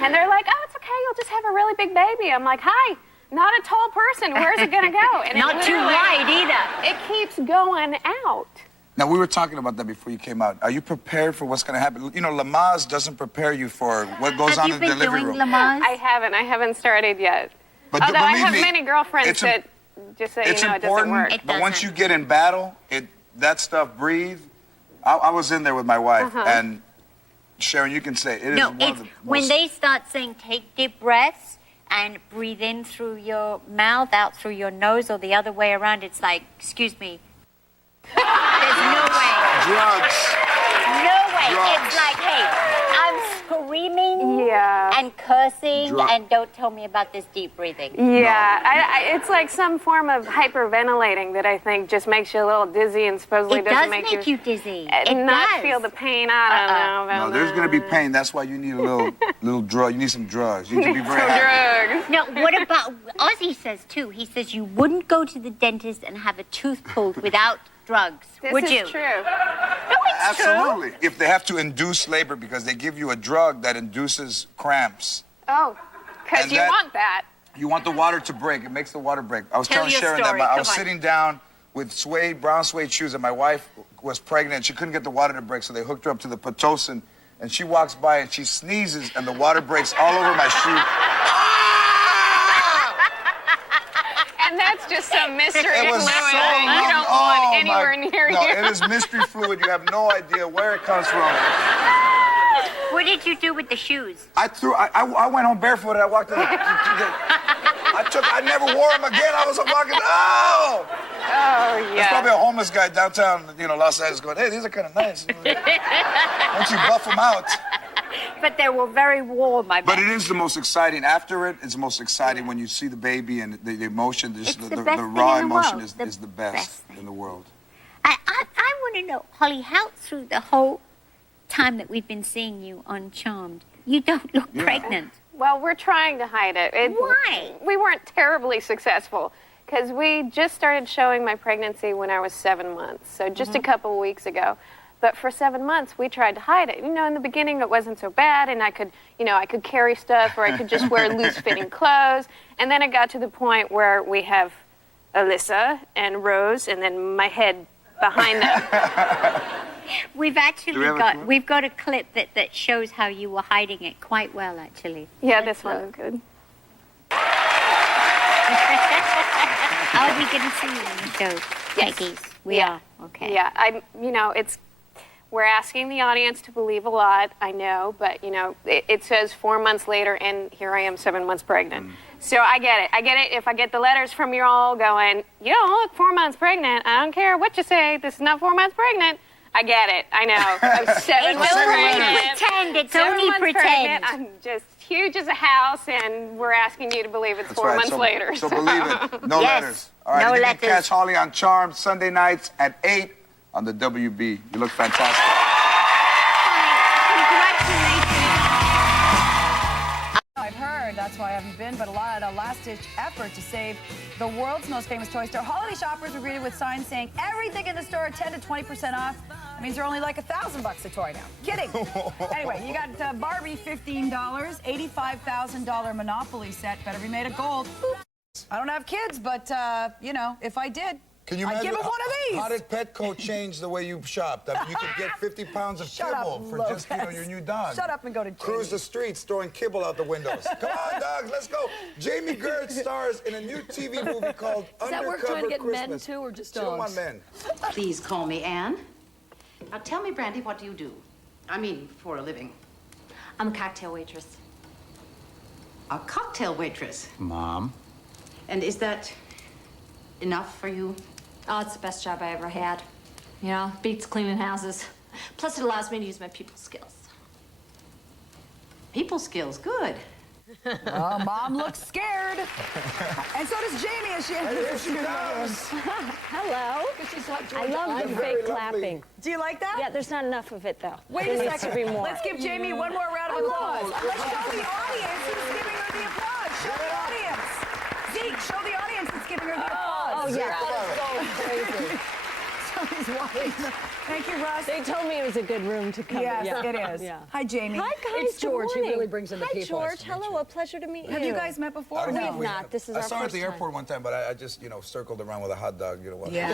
And they're like, oh, it's okay, you'll just have a really big baby. I'm like, hi, not a tall person, where's it gonna go? And not too wide either. It keeps going out. Now, we were talking about that before you came out. Are you prepared for what's going to happen? You know, Lamaze doesn't prepare you for what goes on in the delivery room. Lamaze? I haven't started yet. But although I have me, many girlfriends that just say, you know, it doesn't work. But once you get in battle, that stuff breathe. I was in there with my wife, and Sharon, you can say it is one of the when they start saying take deep breaths and breathe in through your mouth, out through your nose, or the other way around, it's like, excuse me. There's no way. Drugs. No way. Drugs. It's like, hey, I'm screaming and cursing, and don't tell me about this deep breathing. Yeah, it's like some form of hyperventilating that I think just makes you a little dizzy and supposedly doesn't make you dizzy. And not feel the pain. I don't know. No, there's going to be pain. That's why you need a little drug. You need some drugs. You need to be very happy. Drugs. No, what about, Ozzy says too, he says you wouldn't go to the dentist and have a tooth pulled without drugs, would you? This is true. No, it's Absolutely. true. If they have to induce labor because they give you a drug that induces cramps. Oh, because you want that. You want the water to break. It makes the water break. I was Tell telling your Sharon story. that I Come was on. sitting down with brown suede shoes, and my wife was pregnant. She couldn't get the water to break, so they hooked her up to the Pitocin, and she walks by and she sneezes, and the water breaks all over my shoe. And that's just some mystery It was fluid so that you don't want anywhere near you. No, it is mystery fluid. You have no idea where it comes from. What did you do with the shoes? I went home barefoot and I walked to the I never wore them again. I was walking, Oh, yeah. There's probably a homeless guy downtown, Los Angeles going, hey, these are kind of nice. Once you buff them out. But they were very warm, I bet. But it is the most exciting. After it, it's the most exciting when you see the baby and the emotion, the raw emotion is the best in the world. I want to know, Holly, how through the whole time that we've been seeing you on Charmed, you don't look pregnant. Well, we're trying to hide it. Why? We weren't terribly successful because we just started showing my pregnancy when I was 7 months, so just a couple of weeks ago. But for 7 months, we tried to hide it. In the beginning, it wasn't so bad, and I could carry stuff, or I could just wear loose-fitting clothes. And then it got to the point where we have Alyssa and Rose, and then my head behind them. We've actually got a clip that shows how you were hiding it quite well, actually. Yeah, this one is good. Are we going to see you on the show? Yes. Peggy? We are. Okay. Yeah, we're asking the audience to believe a lot, I know, but, it says 4 months later, and here I am 7 months pregnant. So I get it. If I get the letters from you all going, you don't look 4 months pregnant, I don't care what you say, this is not 4 months pregnant. I get it. I know. I'm 7 months pregnant. Pretend. It's 7 only months pretend. Pregnant. I'm just huge as a house, and we're asking you to believe it's 4 months later. So believe it. No letters. All right, no you letters. can catch Holly on Charmed Sunday nights at 8 on the WB. You look fantastic. I've heard, that's why I haven't been, but a last-ditch effort to save the world's most famous toy store. Holiday shoppers were greeted with signs saying everything in the store 10 to 20% off. That means they're only like $1,000 a toy now. Kidding. Anyway, you got Barbie, $15, $85,000 Monopoly set. Better be made of gold. I don't have kids, but, if I did, Can you I'd imagine? give him one of these. How did Petco change the way you shopped? I mean, you could get 50 pounds of Shut kibble up, for Lopez. just, your new dog. Shut up and go to Cruise the streets throwing kibble out the windows. Come on, dogs, let's go. Jamie Gertz stars in a new TV movie called Is that where we're trying to get Christmas. men too, or just She don't dogs? want men. Please call me Anne. Now tell me, Brandy, what do you do? I mean, for a living. I'm a cocktail waitress. A cocktail waitress. Mom. And is that enough for you? Oh, it's the best job I ever had. You know, beats cleaning houses. Plus, it allows me to use my people skills. People skills, good. Oh, Mom looks scared. And so does Jamie as she enters the Hello. I love the fake clapping. Do you like that? Yeah, there's not enough of it, though. Wait There a needs second. to be more. Let's give Jamie one more round of applause. Let's show the audience who's giving her the applause. Show the audience. Zeke, show the audience that's giving her the applause. Oh, yeah. Thank you, Russ. They told me it was a good room to come. Yes, Yeah. it is. Yeah. Hi, Jamie. Hi, guys. It's George. Good He morning. really brings in the Hi, people. George. Hello. A pleasure to meet you. Have you guys met before? I don't We know have if we not. This is I our saw her at first the time. airport one time, but I just, circled around with a hot dog, once. Yeah.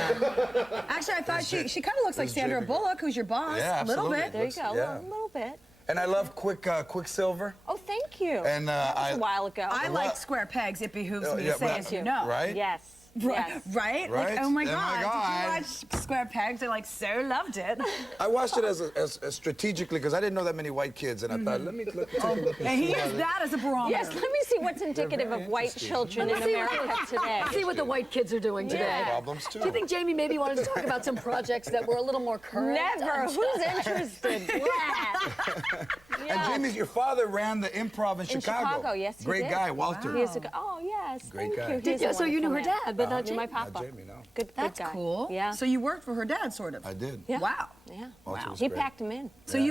Actually, I thought she kind of looks like This is Sandra Jamie. Bullock, who's your boss. Yeah, A little absolutely. bit. There you go. Yeah. A little bit. And I love Quicksilver. Oh, thank you. And that was a while ago. I What? like square pegs. It behooves me yeah, to say, but- as you know. Right? Yes. Yes. Right? Right? Like, oh my Oh my God. God. Did you watch Square Pegs? I so loved it. I watched it as strategically because I didn't know that many white kids, and I thought, let me take a look. And he used that as a barometer. Yes, let me see what's indicative of white children in America today. See what the white kids are doing today. Problems too. Do you think Jamie maybe wanted to talk about some projects that were a little more current? Never. Who's interested? Blah. And Jamie, your father ran the improv in Chicago. Chicago, yes, he Great did. guy, Walter. He is a, oh, yes. Great Thank guy. you. He's a Yeah, so you knew her wonderful man. dad, but not Knew my Jamie. papa. Not Jamie, no. Good That's guy. cool. Yeah. So you worked for her dad, sort of. I did. Yeah. Wow. Yeah. Walter was He great. packed him in. So Yeah,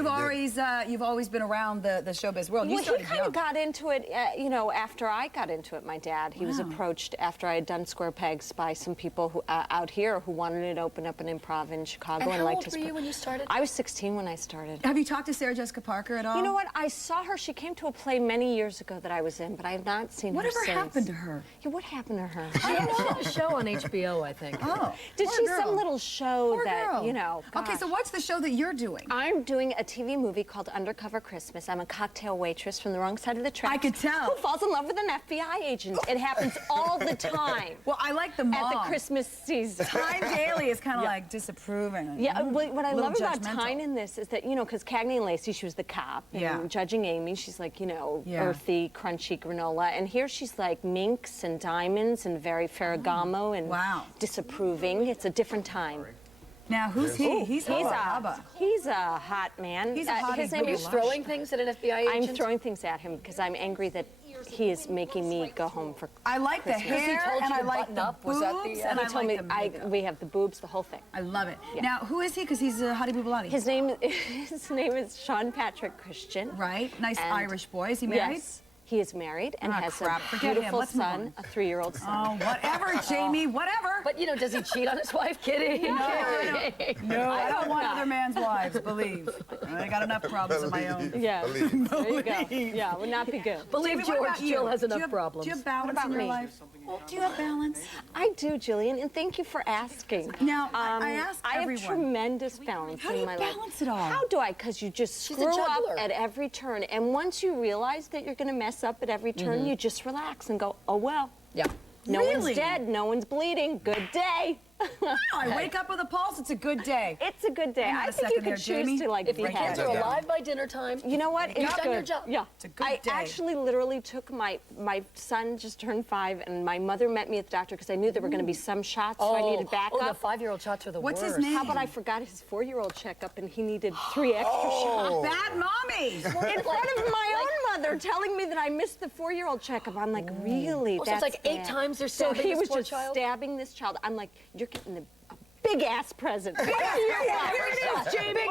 you've always been around the showbiz world. You Well, he started kind young. of got into it, after I got into it. My dad, he was approached after I had done Square Pegs by some people who out here who wanted to open up an improv in Chicago. And how liked old his were you when you started? I was 16 when I started. Have you talked to Sarah Jessica Parker at all? You know what? I saw her. She came to a play many years ago that I was in, but I have not seen her Whatever since. happened to her? Yeah, what happened to her? She had a show on HBO, I think. Oh. Did poor she girl. some little show Poor that, girl. Okay, gosh. so what's the show that you're doing? I'm doing a TV movie called Undercover Christmas. I'm a cocktail waitress from the wrong side of the tracks. I could tell. Who falls in love with an FBI agent. It happens all the time. Well, I like the mom. At the Christmas season. Tyne Daly is kind of like disapproving. Yeah, what I Little love about judgmental. Tyne in this is that, because Cagney and Lacey, she was the cop. And Yeah. Judging Amy, she's like, Yeah. earthy, crunchy granola. And here she's like minks and diamonds and very Ferragamo and Wow. disapproving. It's a different time. Now, who's he? He's hubba. He's a hot man. He's a hottie his name Were you is throwing things at an FBI agent? I'm throwing things at him because I'm angry that he is making me go home for I like the Christmas. hair, told you and I to like button the up? Was that the- boobs, He and I He told like me the makeup. we have the boobs, the whole thing. I love it. Yeah. Now, who is he? Because he's a hottie boobalati. His name is Sean Patrick Christian. Right? Nice And- Irish boy. Is he married? Yes. He is married and Ah, has crap. a Forget him. beautiful Let's move son, on. a 3-year-old son. Oh, whatever, Jamie, whatever. But, does he cheat on his wife? Kidding. No, I don't want other man's wives, believe. I got enough problems of my own. Yeah. Believe. There you go. Yeah, would not be good. Believe Jamie, what George about you? Jill has Do enough you have- problems. Do you have balance about in your me? life? Do you have balance? I do, Jillian, and thank you for asking. Now, I ask I everyone. have tremendous balance How do in you my life. balance it all? How do I? Because you just She's a screw up juggler. at every turn. And once you realize that you're going to mess up at every turn, you just relax and go, oh, well. Yeah. No Really? one's dead. No one's bleeding. Good day. I wake up with a pulse. It's a good day. It's a good day. Hang on I a think you second could there, choose Jamie. to If be your kids happy. are alive by dinner time, You know what? You've It's done good. your job. Yeah. It's a good I day. actually literally took my son just turned 5, and my mother met me at the doctor because I knew there were going to be some shots, so I needed backup. Oh, the 5-year-old shots are the What's worst. his name? How about I forgot his 4-year-old checkup and he needed 3 extra shots? Bad mommy. In front of my own mother telling me that I missed the 4-year-old checkup. I'm like, really? Oh, so it's That's like 8 bad. times they're So stabbing he this was poor just child? stabbing this child. I'm like, you're getting a big ass present. Here it is, Jamie.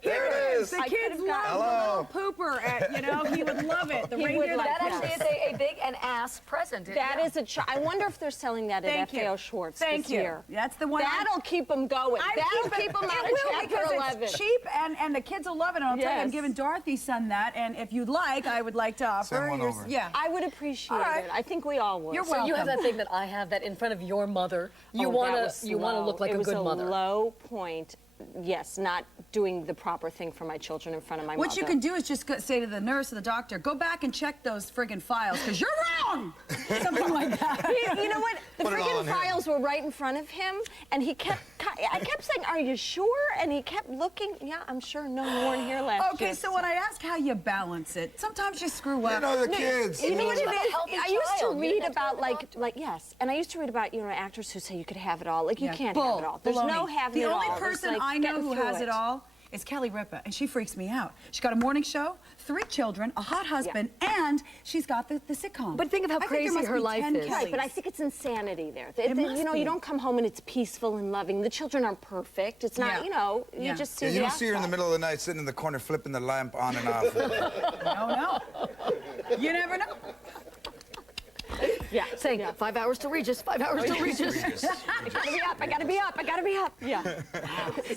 Here it is. The kids love the little pooper. He would love it. The reindeer that that actually is a big and ass present. That is I wonder if they're selling that at FAO Schwartz this year. That's the one. That'll keep them going. That'll keep them out of chapter 11. It's cheap and the kids will love it. And I'll tell you, I'm giving Dorothy's son that. And if you'd like, I would like to offer. Send one over. Yeah. I would appreciate it. I think we all would. You're So welcome. you have that thing that I have, that in front of your mother, you want to look like a good mother. It was a low point. Yes, not doing the proper thing for my children in front of my mother. What you can do is just say to the nurse or the doctor, go back and check those friggin' files, because you're wrong! Something like that. You know what? The friggin' files were right in front of him, and I kept saying, are you sure? And he kept looking. Yeah, I'm sure no more in here last Okay, year. so when I ask how you balance it, sometimes you screw up. The kids. You know what it is? I used to read That's about, yes. and I used to read about, actors who say you could have it all. Like, you can't have it all. There's Baloney. no having it all. The only person I know who has it all is Kelly Ripa, and she freaks me out. She's got a morning show, 3 children, a hot husband, and she's got the sitcom. But think of how crazy her life is. Right, but I think it's insanity there. Be. You don't come home and it's peaceful and loving. The children aren't perfect. It's not, you just see you don't see her in the middle of the night sitting in the corner flipping the lamp on and off. No. You never know. Yeah, saying 5 hours to Regis, 5 hours to Regis. I gotta be up, I gotta be up, I gotta be up. Yeah.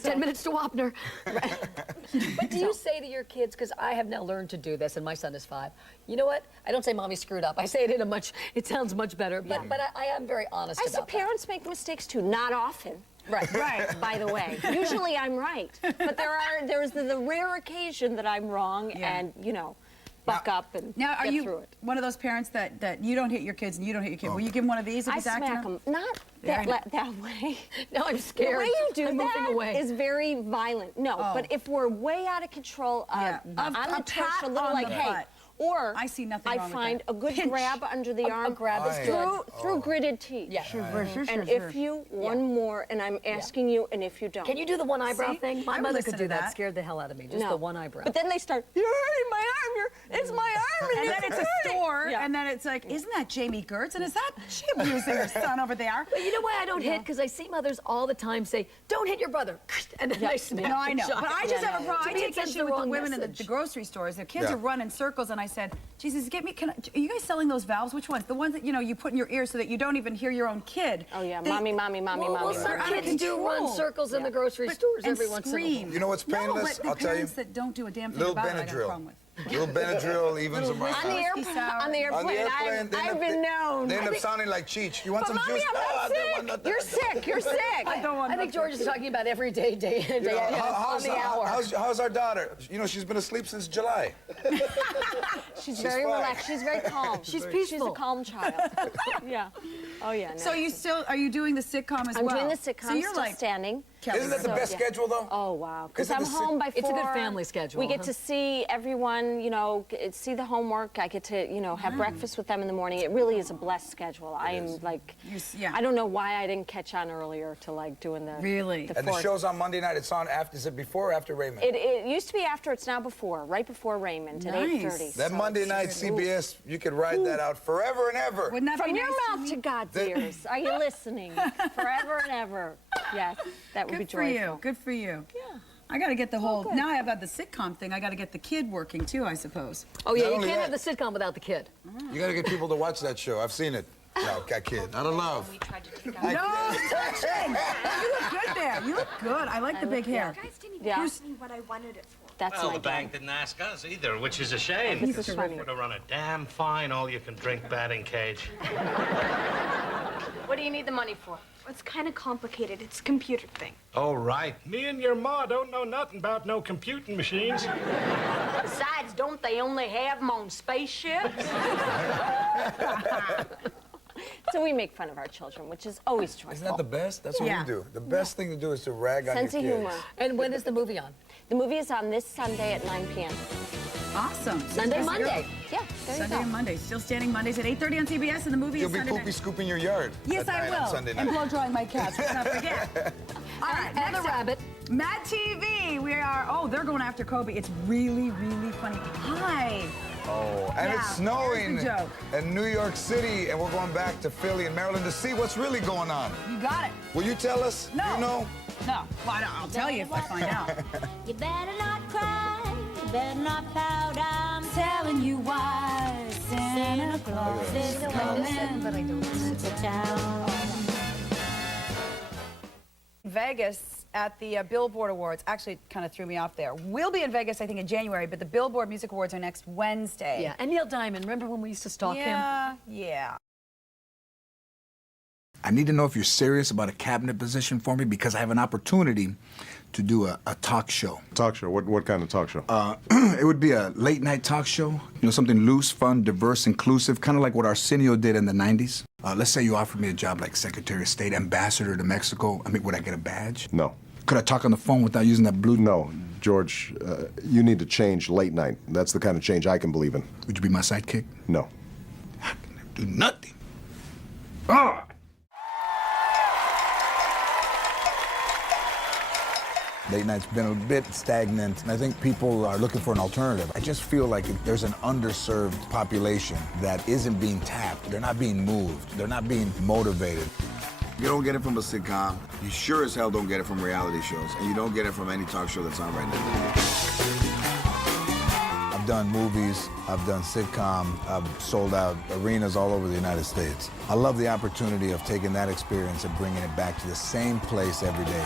10 minutes to Wapner. But do you say to your kids, because I have now learned to do this, and my son is 5, you know what? I don't say mommy screwed up. I say it it sounds much better, but I am very honest about that. Parents make mistakes too, not often. Right. By the way, usually I'm right, but there's the rare occasion that I'm wrong, and buck up and now, are get you through it. one of those parents that you don't hit your kids and you don't hit your kid? Will you give him one of these if he's acting? I smack them. Not that way. No, I'm scared. The way you do I'm moving away. is very violent. No, but if we're way out of control, on the touch, a little like, hey. Or I see nothing wrong with find that. a good grab under the arm. A grab is good. Through gritted teeth. Yeah. And if you, one more, and I'm asking you, and if you don't. Can you do the one eyebrow thing? My I would mother listen could to do that. that. Scared the hell out of me. Just the one eyebrow. But then they start, you're hurting my arm, it's my arm. And then it's a store, and then it's like, isn't that Jamie Gertz? And is that she abusing her son over there? But you know why I don't hit? Because I see mothers all the time say, don't hit your brother. And then they smack. No, I know. the But I just have a problem. I To me, take it sends issue the with the wrong women in message. the grocery stores. Their kids are running circles, and I said, Jesus, are you guys selling those valves? Which ones? The ones that, you put in your ear so that you don't even hear your own kid. Oh, yeah, mommy. Well, some kids do run circles in the grocery stores every once in a while. You know what's painless? No, but I'll the tell you. parents that don't do a damn thing Little about it, I got a Benadryl. problem with. Little Benadryl evens them right On the out. airplane, I've been known. They end up sounding like Cheech. You want some Mommy, juice? I'm not sick. You're sick. You're sick. I think George is talking about every day on the hour. How's our daughter? She's been asleep since July. She's very relaxed. She's very calm. She's peaceful. She's a calm child. Yeah. Oh, yeah. No. So are you doing the sitcom as well? I'm doing the sitcom, so you're still like, standing. Isn't that the best schedule, though? Oh, wow. Because Isn't I'm the home by 4. It's a good family schedule. We get to see everyone, see the homework. I get to, have breakfast with them in the morning. It really is a blessed schedule. I am, I don't know why I didn't catch on earlier to, doing the... Really? And the show's on Monday night. It's on after, is it before or after Raymond? It used to be after. It's now before, right before Raymond at 8:30. That Monday night CBS, you could ride that out forever and ever. Wouldn't that From be your nice mouth to God's ears. Are you listening? Forever and ever. Yes, that would be joyful. Good for you. Yeah. I got to get the whole. Now I've got the sitcom thing. I got to get the kid working too, I suppose. Oh yeah, Not you only can't that- have the sitcom without the kid. You got to get people to watch that show. I've seen it. No, got kid. Out of love. No touching. You look good there. You look good. I like the big hair. You guys didn't even ask me what I wanted it for. That's Well, my the bank didn't ask us either, which is a shame. He's Because funny. we're to run a damn fine all-you-can-drink batting cage. What do you need the money for? It's kind of complicated. It's a computer thing. Oh, right. Me and your ma don't know nothing about no computing machines. Besides, don't they only have them on spaceships? So we make fun of our children, which is always joyful. Isn't that the best? That's what we do. The best thing to do is to rag on your Sense of kids. humor. And when is the movie on? The movie is on this Sunday at 9 p.m. Awesome. Sunday, Monday. Yeah, there Sunday you and go. Monday. Still standing Mondays at 8:30 on CBS, and the movie You'll is be Sunday poopy night. scooping your yard. Yes, at I night will. On Sunday And night. blow drying my cats. Let's not forget. All right, And the next up, rabbit. Mad TV. We are. Oh, they're going after Kobe. It's really, really funny. Hi. Oh, and it's snowing here's the joke. in New York City, and we're going back to Philly and Maryland to see what's really going on. You got it. Will you tell us? No. You know? No. Well, I'll tell you if I find out. You better not cry, you better not pout, I'm telling you why. Santa Claus is coming to town. Vegas at the Billboard Awards actually kind of threw me off there. We'll be in Vegas, I think, in January, but the Billboard Music Awards are next Wednesday. Yeah, and Neil Diamond, remember when we used to stalk him? Yeah. I need to know if you're serious about a cabinet position for me because I have an opportunity to do a talk show. Talk show? What kind of talk show? It would be a late night talk show. You know, something loose, fun, diverse, inclusive, kind of like what Arsenio did in the 90s. Let's say you offered me a job like Secretary of State, Ambassador to Mexico. I mean, would I get a badge? No. Could I talk on the phone without using that blue? No, George, you need to change late night. That's the kind of change I can believe in. Would you be my sidekick? No. I can do nothing. Ah! Late night's been a bit stagnant, and I think people are looking for an alternative. I just feel like there's an underserved population that isn't being tapped. They're not being moved. They're not being motivated. You don't get it from a sitcom. You sure as hell don't get it from reality shows. And you don't get it from any talk show that's on right now. I've done movies, I've done sitcom, I've sold out arenas all over the United States. I love the opportunity of taking that experience and bringing it back to the same place every day.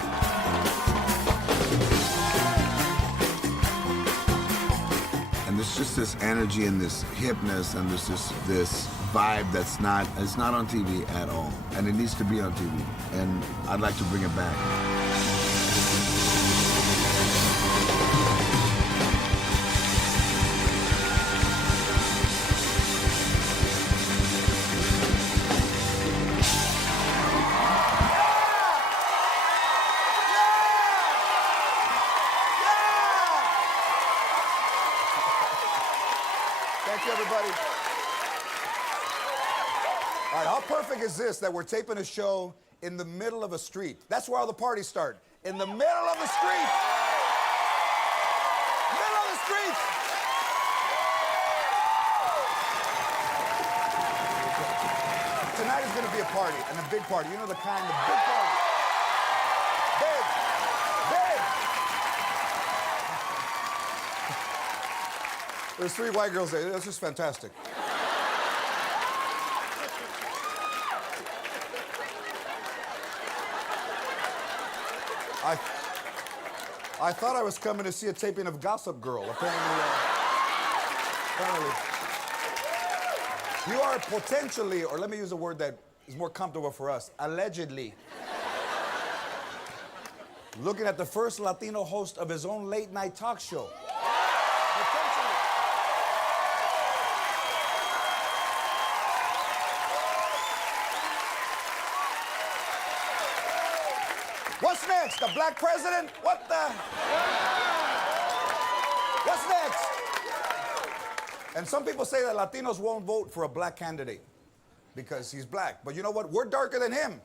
And there's just this energy and this hipness and there's this vibe that's not on TV at all. And it needs to be on TV. And I'd like to bring it back. Thank you, everybody. All right, how perfect is this that we're taping a show in the middle of a street? That's where all the parties start. In the middle of the street. Middle of the street. Tonight is going to be a party, and a big party. You know the kind, the big party. Big. Big. There's 3 white girls there. That's just fantastic. I thought I was coming to see a taping of Gossip Girl. Apparently, you are potentially, or let me use a word that is more comfortable for us, allegedly, looking at the first Latino host of his own late night talk show. Potentially. What's next? A black president? What the? What's next? And some people say that Latinos won't vote for a black candidate because he's black. But you know what? We're darker than him.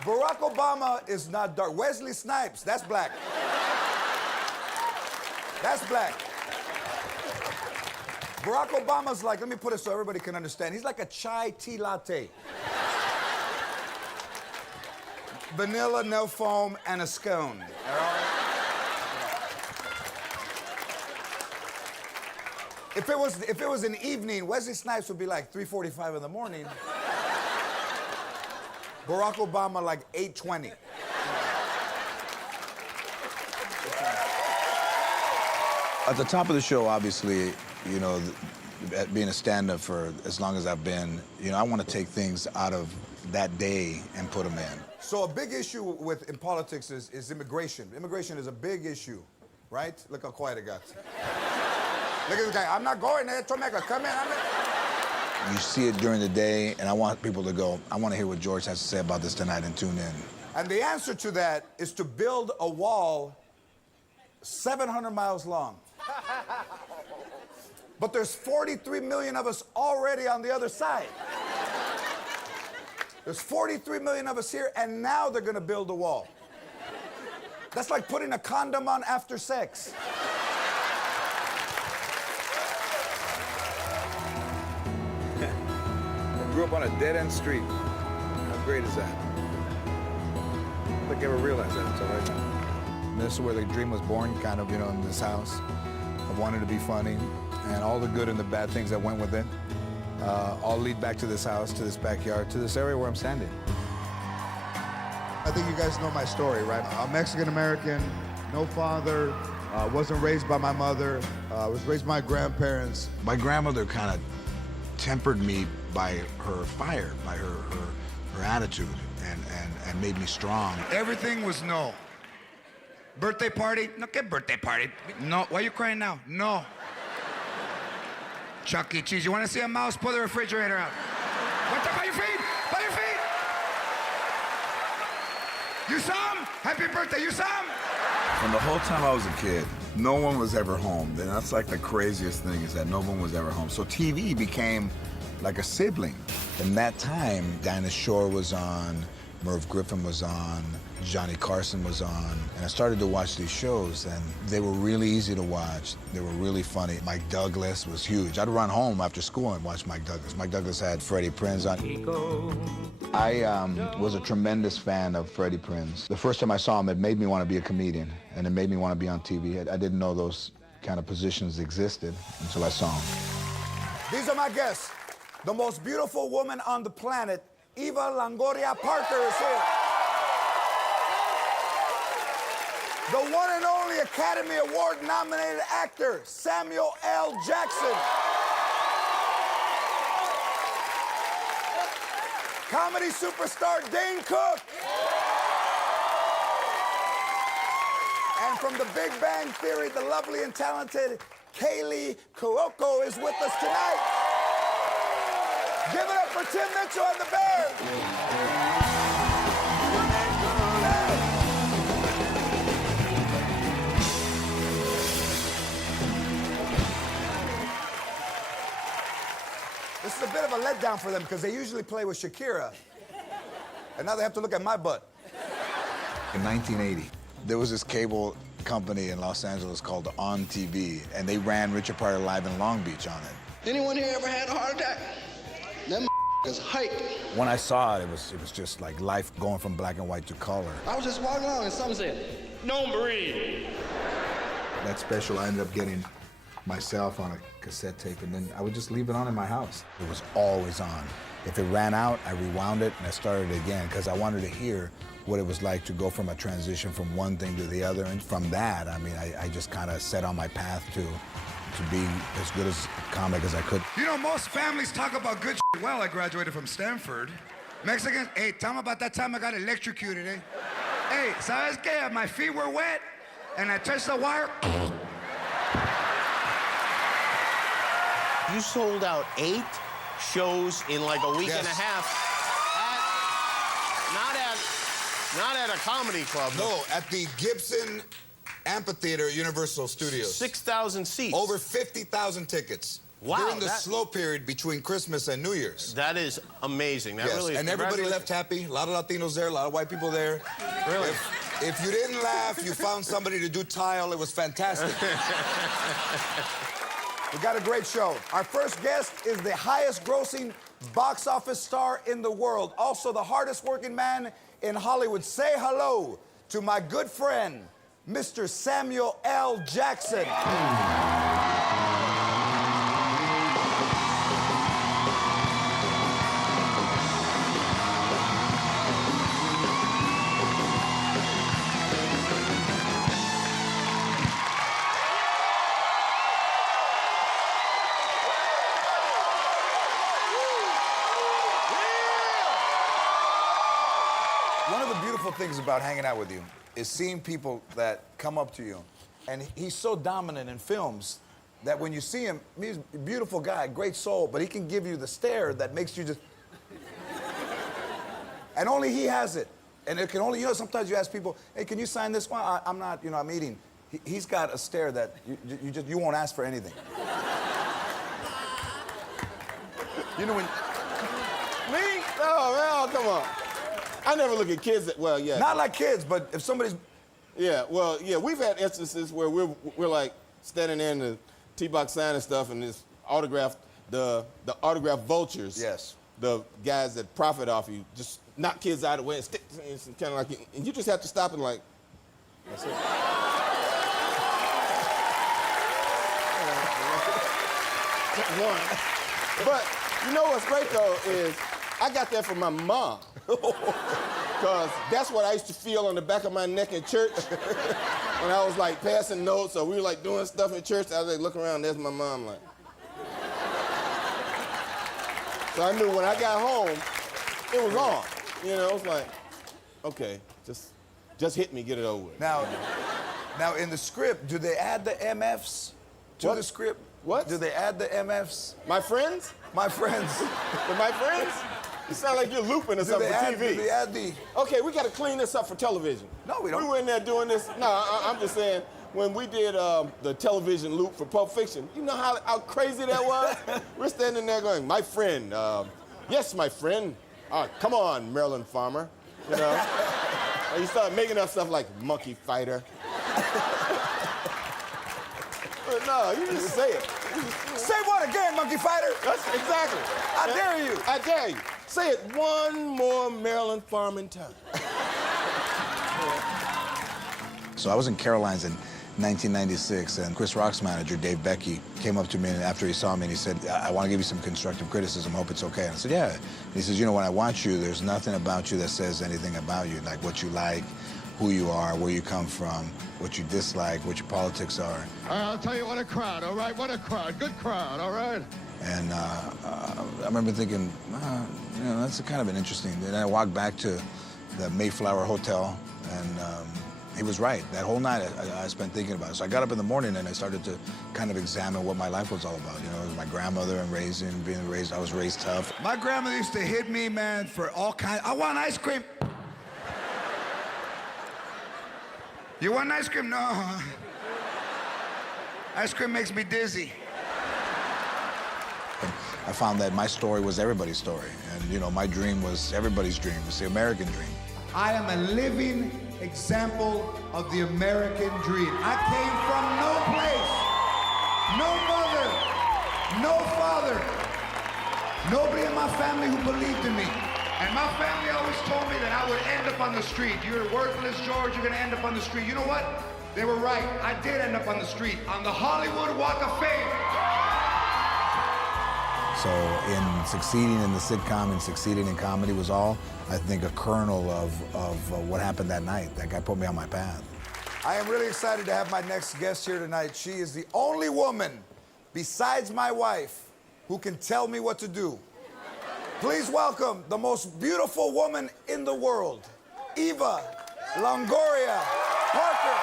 Barack Obama is not dark. Wesley Snipes, that's black. That's black. Barack Obama's like, let me put it so everybody can understand. He's like a chai tea latte. Vanilla, no foam, and a scone. All right? If it was an evening, Wesley Snipes would be like 3:45 in the morning. Barack Obama like 8:20. At the top of the show, obviously, you know, being a stand-up for as long as I've been, you know, I want to take things out of that day and put them in. So a big issue in politics is immigration. Immigration is a big issue, right? Look how quiet it got. Look at this guy. I'm not going there. Tomeka, come in. You see it during the day, and I want people to go, I want to hear what George has to say about this tonight and tune in. And the answer to that is to build a wall 700 miles long. But there's 43 million of us already on the other side. There's 43 million of us here, and now they're going to build a wall. That's like putting a condom on after sex. I grew up on a dead-end street. How great is that? I don't think I ever realized that until right now. And this is where the dream was born, kind of, you know, in this house. I wanted to be funny, and all the good and the bad things that went with it all lead back to this house, to this backyard, to this area where I'm standing. I think you guys know my story, right? I'm Mexican-American, no father, wasn't raised by my mother, was raised by my grandparents. My grandmother kind of tempered me by her fire, by her attitude, and made me strong. Everything was no. Birthday party? No, get birthday party. No, why are you crying now? No. Chuck E. Cheese, you want to see a mouse? Pull the refrigerator out. What's up, by your feet? By your feet! You saw him? Happy birthday, you saw him? From the whole time I was a kid, no one was ever home. And that's like the craziest thing, is that no one was ever home. So TV became like a sibling. In that time, Dinah Shore was on, Merv Griffin was on, Johnny Carson was on, and I started to watch these shows, and they were really easy to watch. They were really funny. Mike Douglas was huge. I'd run home after school and watch Mike Douglas. Mike Douglas had Freddie Prinze on. I was a tremendous fan of Freddie Prinze. The first time I saw him, it made me want to be a comedian, and it made me want to be on TV. I didn't know those kind of positions existed until I saw him. These are my guests. The most beautiful woman on the planet, Eva Longoria Parker, is here. The one and only Academy Award-nominated actor, Samuel L. Jackson. Comedy superstar, Dane Cook. And from The Big Bang Theory, the lovely and talented Kaylee Cuoco is with us tonight. Give it up for Tim Mitchell and the Bears. This is a bit of a letdown for them because they usually play with Shakira. And now they have to look at my butt. In 1980, there was this cable company in Los Angeles called On TV, and they ran Richard Pryor Live in Long Beach on it. Anyone here ever had a heart attack? Them is hype. When I saw it, it was just like life going from black and white to color. I was just walking along and someone said, "Don't breathe." That special, I ended up getting myself on a cassette tape, and then I would just leave it on in my house. It was always on. If it ran out, I rewound it and I started it again because I wanted to hear what it was like to go from a transition from one thing to the other. And from that, I mean, I just kind of set on my path to be as good as a comic as I could. You know, most families talk about good shit. Well, I graduated from Stanford. Mexicans, hey, tell me about that time I got electrocuted, eh? Hey, ¿sabes qué? My feet were wet and I touched the wire. You sold out 8 shows in like a week and a half. Not at a comedy club. No, at the Gibson Amphitheater at Universal Studios. 6,000 seats. Over 50,000 tickets. Wow. During the slow period between Christmas and New Year's. That is amazing. That yes, really is. And everybody left happy. A lot of Latinos there, a lot of white people there. Really? If you didn't laugh, you found somebody to do tile. It was fantastic. We got a great show. Our first guest is the highest grossing box office star in the world. Also the hardest working man in Hollywood. Say hello to my good friend, Mr. Samuel L. Jackson. One of the beautiful things about hanging out with you is seeing people that come up to you, and he's so dominant in films that when you see him, he's a beautiful guy, great soul, but he can give you the stare that makes you just... And only he has it. And it can only, you know, sometimes you ask people, hey, can you sign this one? I'm not, you know, I'm eating. He's got a stare that you won't ask for anything. You know when... Me? Oh, man, come on. I never look at kids that, well, yeah. Not like kids, but if somebody's Yeah, well, yeah, we've had instances where we're like standing there in the T-box signing stuff and this autograph, the autograph vultures. Yes. The guys that profit off you just knock kids out of the way and stick, it's kind of like, and you just have to stop and like, that's it. One. But you know what's great though is I got that from my mom. Because that's what I used to feel on the back of my neck in church when I was like passing notes or we were like doing stuff in church. I was like looking around, there's my mom like. So I knew when I got home, it was on. You know, it was like, okay, just hit me, get it over with. Now in the script, do they add the MFs to the script? What? Do they add the MFs? My friends? My friends. My friends? You sound like you're looping or something for TV. Do they add the... Okay, we got to clean this up for television. No, we don't. We were in there doing this. No, I'm just saying, when we did the television loop for Pulp Fiction, you know how crazy that was? We're standing there going, my friend, yes, my friend. Come on, Maryland Farmer. You know? And you start making up stuff like monkey fighter. But no, you just say it. Say what again, monkey fighter? That's exactly. I dare you. I dare you. Say it one more Maryland farming time. So I was in Caroline's in 1996, and Chris Rock's manager, Dave Becky, came up to me after he saw me and he said, I want to give you some constructive criticism, hope it's okay. And I said, yeah. And he says, you know, when I watch you, there's nothing about you that says anything about you, like what you like, who you are, where you come from, what you dislike, what your politics are. I'll tell you, what a crowd, all right? What a crowd. Good crowd, all right? And I remember thinking, you know, that's kind of an interesting. Then I walked back to the Mayflower Hotel, and he was right. That whole night I spent thinking about it. So I got up in the morning and I started to kind of examine what my life was all about. You know, it was my grandmother and being raised, I was raised tough. My grandmother used to hit me, man, for all kinds. I want ice cream. You want ice cream? No. Ice cream makes me dizzy. I found that my story was everybody's story. And, you know, my dream was everybody's dream. It was the American dream. I am a living example of the American dream. I came from no place, no mother, no father, nobody in my family who believed in me. And my family always told me that I would end up on the street. You're worthless, George, you're gonna end up on the street. You know what? They were right. I did end up on the street, on the Hollywood Walk of Fame. So in succeeding in the sitcom and succeeding in comedy was all, I think, a kernel of what happened that night. That guy put me on my path. I am really excited to have my next guest here tonight. She is the only woman, besides my wife, who can tell me what to do. Please welcome the most beautiful woman in the world, Eva Longoria Parker.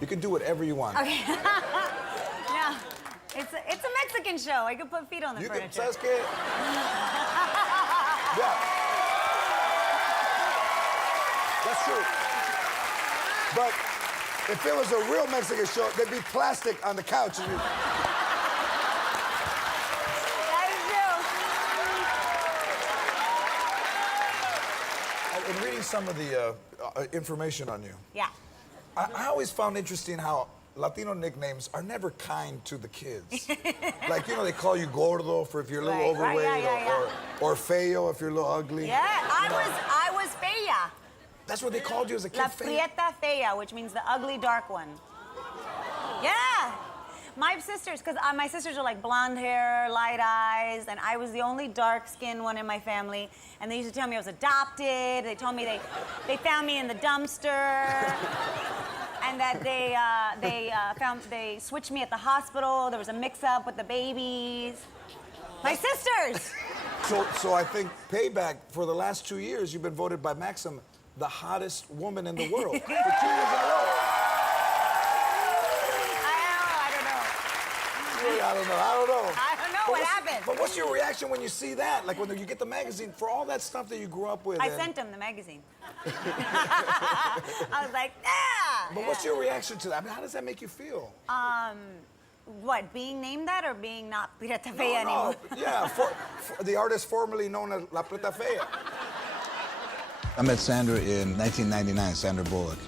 You can do whatever you want. Okay. No, it's a Mexican show. I could put feet on the furniture. ¿Sabes qué? Yeah. That's true. But if it was a real Mexican show, there'd be plastic on the couch. That is I've been reading some of the information on you. Yeah. I always found interesting how Latino nicknames are never kind to the kids. Like, you know, they call you gordo for if you're a little overweight, or feo if you're a little ugly. Yeah, I was fea. That's what they called you as a kid, La prieta fea, which means the ugly dark one. Yeah. My sisters, because my sisters are like blonde hair, light eyes, and I was the only dark-skinned one in my family. And they used to tell me I was adopted. They told me they found me in the dumpster. And that they switched me at the hospital. There was a mix-up with the babies. My sisters! So I think payback for the last 2 years, you've been voted by Maxim the hottest woman in the world for 2 years in a row. I don't know. I don't know. I don't know. what happened. But what's your reaction when you see that? Like when you get the magazine, for all that stuff that you grew up with? I sent him the magazine. I was like, yeah. But what's your reaction to that? I mean, how does that make you feel? What, being named that or being not Pirata Fea anymore? Yeah, for the artist formerly known as La Pirata Fea. I met Sandra in 1999, Sandra Bullock.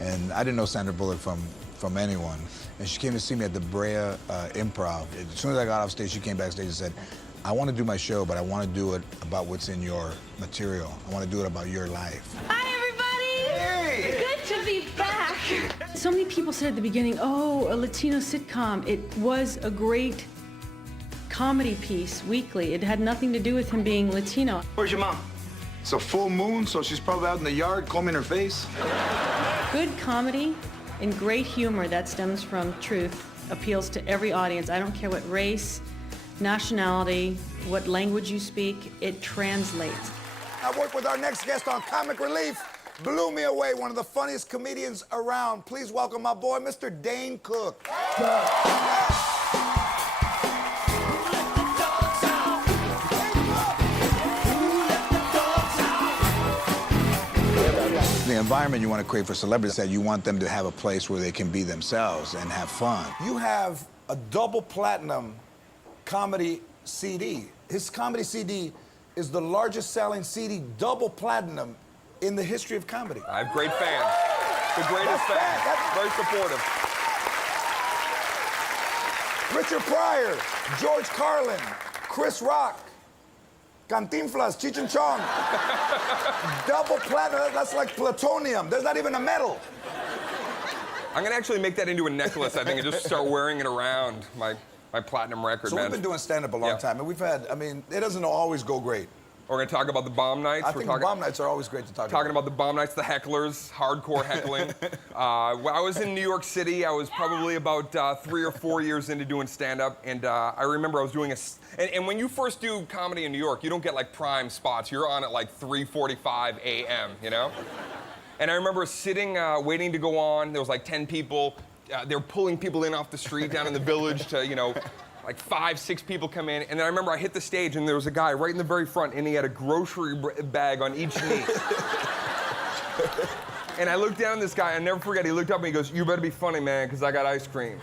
And I didn't know Sandra Bullock from anyone. And she came to see me at the Brea Improv. As soon as I got off stage, she came backstage and said, I want to do my show, but I want to do it about what's in your material. I want to do it about your life. Hi, everybody! Hey! Good to be back. So many people said at the beginning, oh, a Latino sitcom. It was a great comedy piece weekly. It had nothing to do with him being Latino. Where's your mom? It's a full moon, so she's probably out in the yard combing her face. Good comedy and great humor that stems from truth appeals to every audience. I don't care what race, nationality, what language you speak, it translates. I work with our next guest on Comic Relief. Blew me away, one of the funniest comedians around. Please welcome my boy, Mr. Dane Cook. The environment you want to create for celebrities is that you want them to have a place where they can be themselves and have fun. You have a double platinum comedy CD. His comedy CD is the largest selling CD double platinum in the history of comedy. I have great fans. The greatest fans. Very supportive. Richard Pryor, George Carlin, Chris Rock, Cantinflas, Cheech and Chong. Double platinum, that's like plutonium. There's not even a metal. I'm gonna actually make that into a necklace, I think, and just start wearing it around my platinum record, So man. we've been doing stand-up a long time, and we've had, I mean, it doesn't always go great. We're gonna talk about the bomb nights. I think the bomb nights are always great to talk about. Talking about the bomb nights, the hecklers, hardcore heckling. When I was in New York City, I was probably about 3 or 4 years into doing stand-up, and I remember I was doing and when you first do comedy in New York, you don't get like prime spots. You're on at like 3:45 a.m., you know? And I remember sitting, waiting to go on. There was like 10 people. They were pulling people in off the street down in the village to, you know, like 5, 6 people come in. And then I remember I hit the stage and there was a guy right in the very front and he had a grocery bag on each knee. And I looked down at this guy, I'll never forget, he looked up and he goes, "You better be funny, man, because I got ice cream."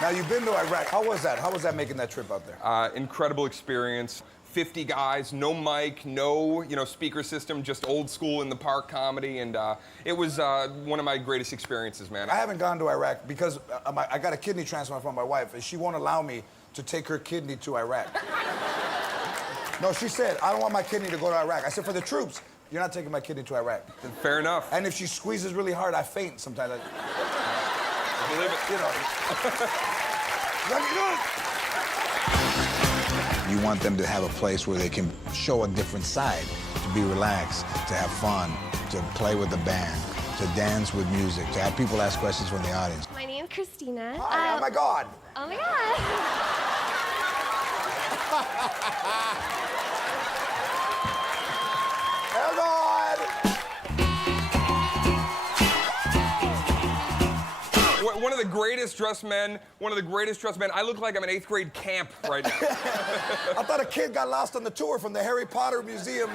Now, you've been to Iraq. How was that? How was that making that trip out there? Incredible experience. 50 guys, no mic, no speaker system, just old school in the park comedy, and it was one of my greatest experiences, man. I haven't gone to Iraq because I got a kidney transplant from my wife, and she won't allow me to take her kidney to Iraq. No, she said, I don't want my kidney to go to Iraq. I said, for the troops, you're not taking my kidney to Iraq. Fair enough. And if she squeezes really hard, I faint sometimes. Believe it. You know. Let me do it. You want them to have a place where they can show a different side, to be relaxed, to have fun, to play with the band, to dance with music, to have people ask questions from the audience. My name's Christina. Hi, oh my God. Oh my God. Oh God. One of the greatest dressed men, I look like I'm in 8th grade camp right now. I thought a kid got lost on the tour from the Harry Potter Museum.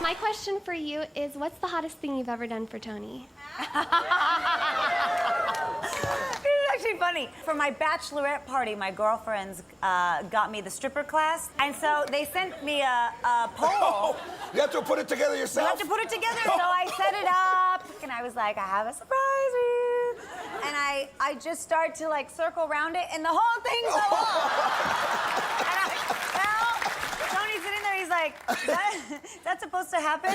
My question for you is, what's the hottest thing you've ever done for Toni? This is actually funny. For my bachelorette party, my girlfriends got me the stripper class, and so they sent me a poll. You have to put it together yourself? You have to put it together, so I set it up, and I was like, I have a surprise for you. And I just started to like circle around it, and the whole thing fell off. And Tony's sitting there, he's like, is that supposed to happen?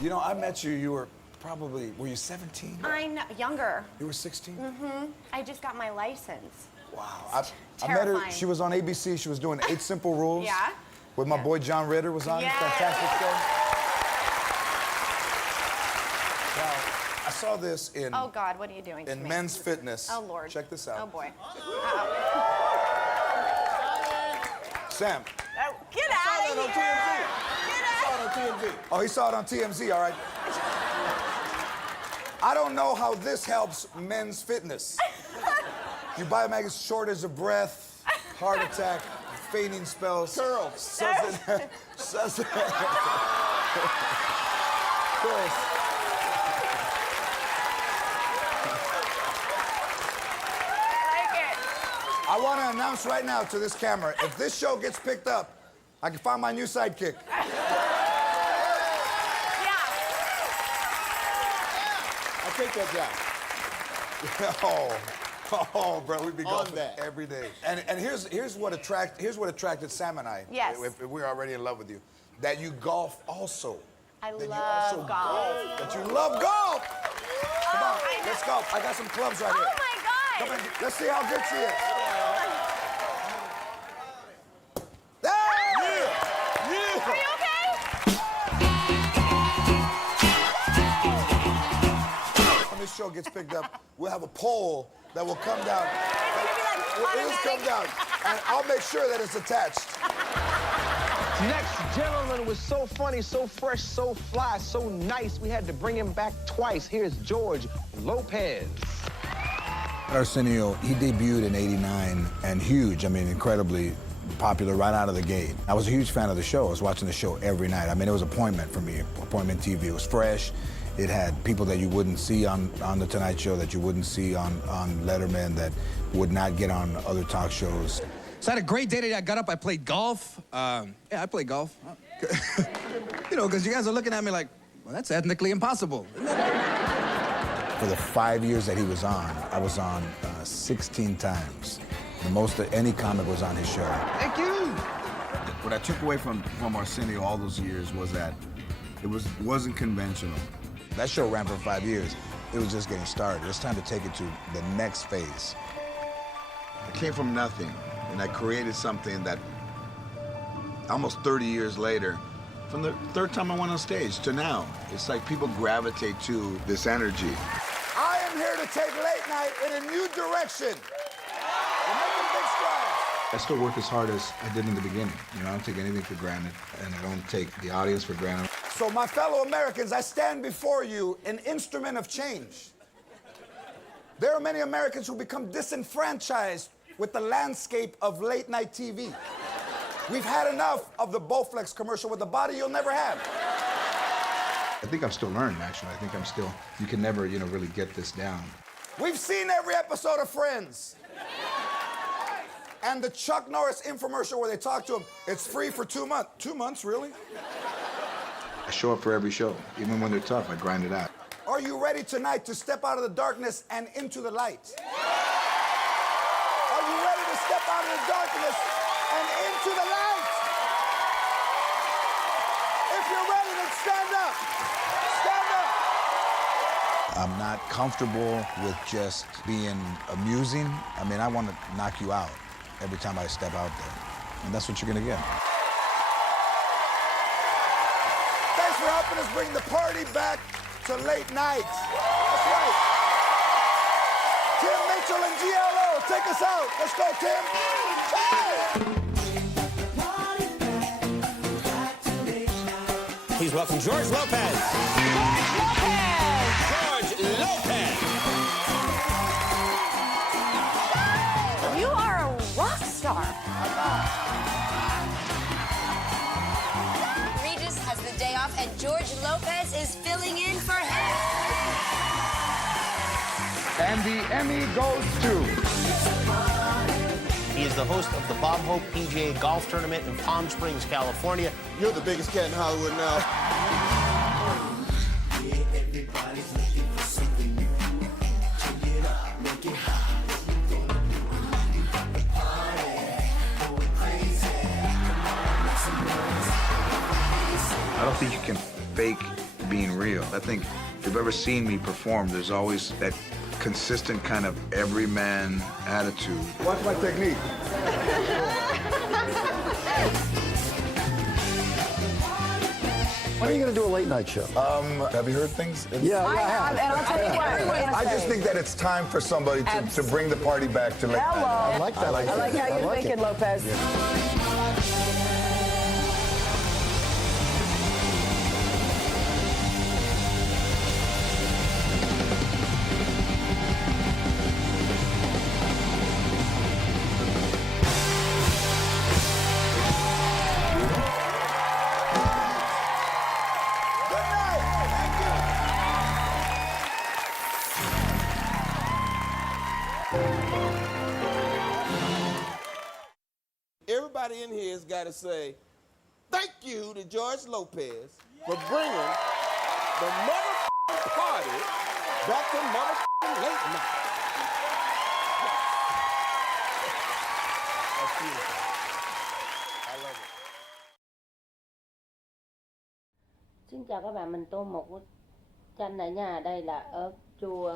You know, I met you, you were probably, were you 17? I'm younger. You were 16? Mm-hmm. I just got my license. Wow. I met her, she was on ABC, she was doing 8 Simple Rules. Yeah. With my boy John Ritter was on. Yes. Fantastic show. Now, I saw this in... Oh God, what are you doing to in me? Men's Fitness. Oh Lord. Check this out. Oh boy. Sam. Get out of here! Oh, he saw it on TMZ, all right. I don't know how this helps men's fitness. You buy a magazine, shortage of breath, heart attack, fainting spells. Curls. Curls. I want to announce right now to this camera, if this show gets picked up, I can find my new sidekick. I'll take that job. Oh, bro, we'd be On golfing that. every day. And here's what attracted Sam and I. Yes. If we're already in love with you, that you golf also. I That love you also golf. That you love golf. Come on, let's golf. I got some clubs right here. Oh my God! Come on, let's see how good she is. Are you okay? When this show gets picked up, we'll have a poll that will come down. It'll just come down, and I'll make sure that it's attached. Next gentleman was so funny, so fresh, so fly, so nice, we had to bring him back twice. Here's George Lopez. Arsenio, he debuted in '89 and huge, I mean, incredibly popular right out of the gate. I was a huge fan of the show. I was watching the show every night. I mean, it was appointment for me, appointment TV. It was fresh. It had people that you wouldn't see on The Tonight Show, that you wouldn't see on Letterman, that would not get on other talk shows. So I had a great day today. I got up, I played golf. Yeah, I played golf. You know, because you guys are looking at me like, well, that's ethnically impossible. For the 5 years that he was on, I was on 16 times. The most that any comic was on his show. Thank you. What I took away from Arsenio all those years was that it wasn't conventional. That show ran for 5 years. It was just getting started. It's time to take it to the next phase. I came from nothing, and I created something that almost 30 years later, from the third time I went on stage to now, it's like people gravitate to this energy. I am here to take late night in a new direction. We're making big strides. I still work as hard as I did in the beginning. You know, I don't take anything for granted, and I don't take the audience for granted. So my fellow Americans, I stand before you an instrument of change. There are many Americans who become disenfranchised with the landscape of late night TV. We've had enough of the Bowflex commercial with the body you'll never have. I think I'm still learning, actually. I think I'm still, you can never, you know, really get this down. We've seen every episode of Friends. And the Chuck Norris infomercial where they talk to him, it's free for 2 months. 2 months, really? I show up for every show. Even when they're tough, I grind it out. Are you ready tonight to step out of the darkness and into the light? Are you ready to step out of the darkness and into the light? If you're ready, then stand up. Stand up. I'm not comfortable with just being amusing. I mean, I want to knock you out every time I step out there. And that's what you're going to get. Thanks for helping us bring the party back to late night. That's right. Tim Mitchell and GLO, take us out. Let's go, Tim. Please welcome George Lopez. George Lopez. You are a rock star. Regis has the day off, and George Lopez is filling in for him. And the Emmy goes to... He is the host of the Bob Hope PGA Golf Tournament in Palm Springs, California. You're the biggest cat in Hollywood now. Yeah, everybody's looking for something new. Change it up, make it hot. What we gonna do? We got the party going crazy. Come on, make some noise. I don't think you can fake being real. I think if you've ever seen me perform, there's always that consistent kind of everyman attitude. Watch my technique. When are you going to do a late night show? Have you heard things? Yeah, I have, and I'll tell you what everyone's gonna I just say. think that it's time for somebody to bring the party back to late night. Hello. I like that. I like how you're thinking, Lopez. Everybody in here has got to say thank you to George Lopez for bringing the motherfucking party back to motherfucking late night. That's beautiful. I love it. Xin chào các bạn, mình tô một bức tranh ở nhà. Đây là ở chùa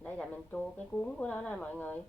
đây là mình tô cái cuốn của nó nè mọi người.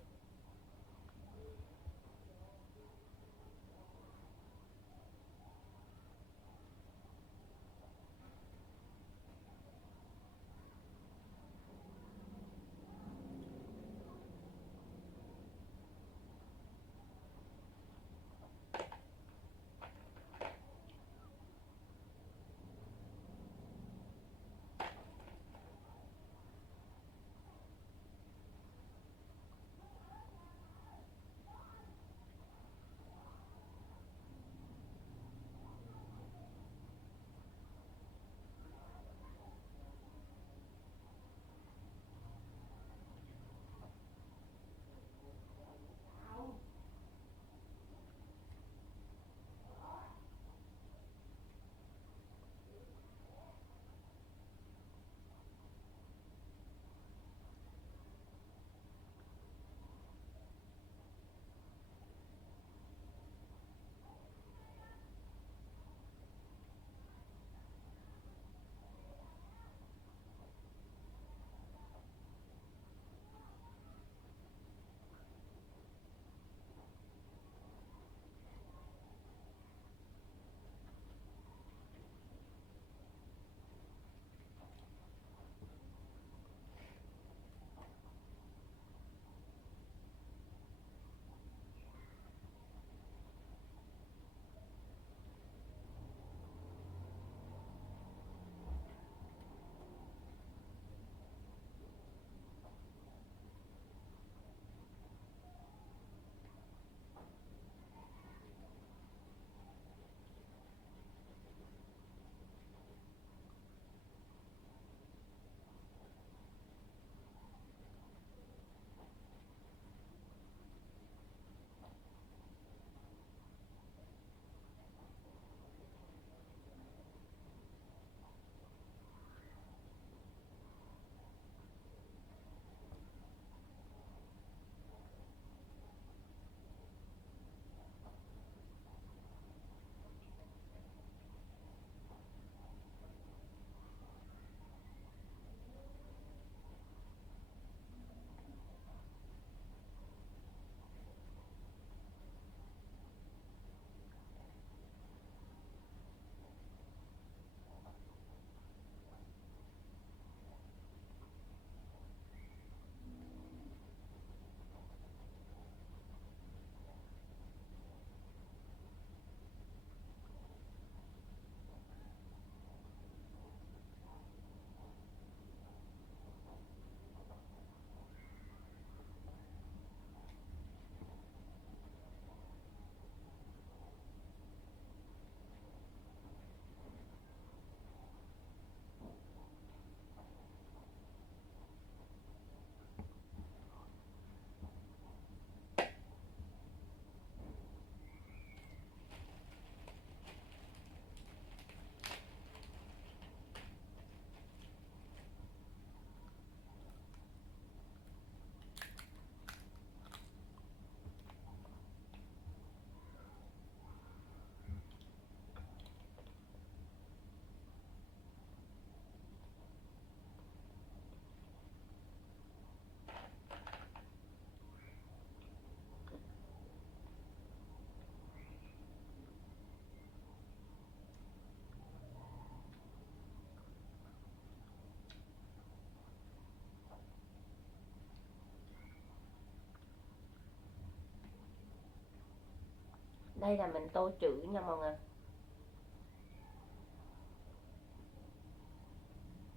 Đây là mình tô chữ nha mọi người.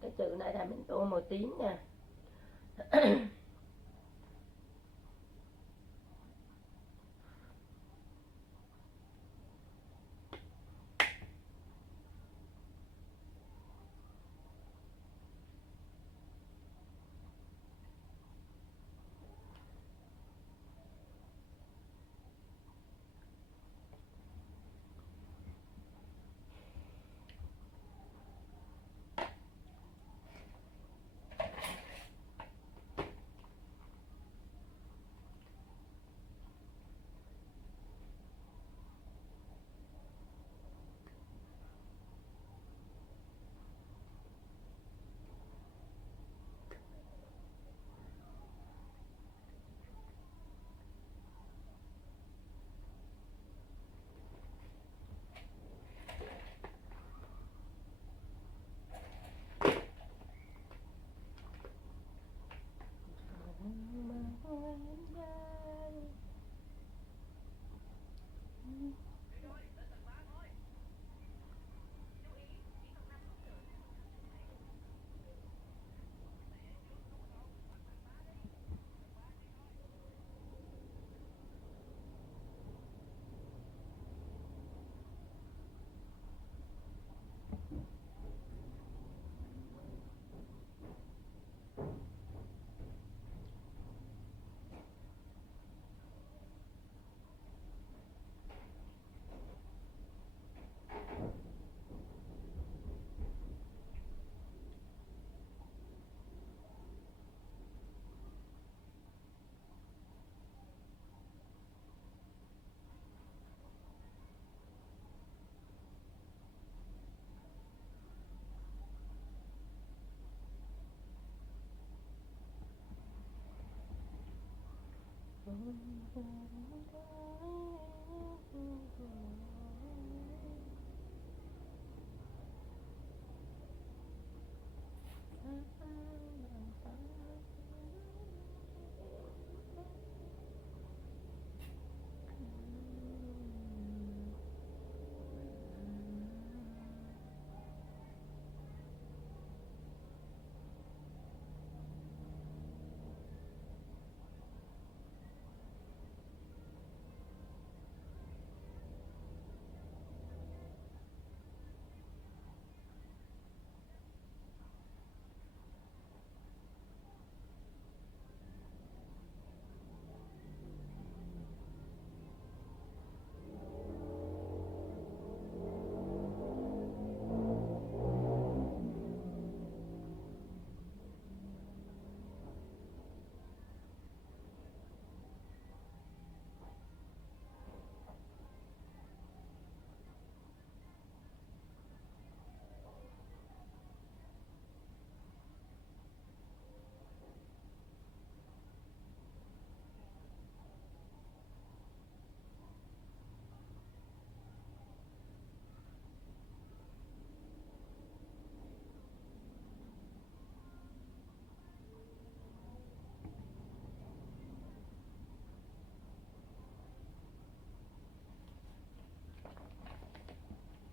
Cái chữ này là mình tô màu tím nha.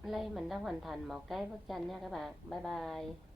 Lây mình đã hoàn thành một cái bức tranh nha các bạn. Bye bye.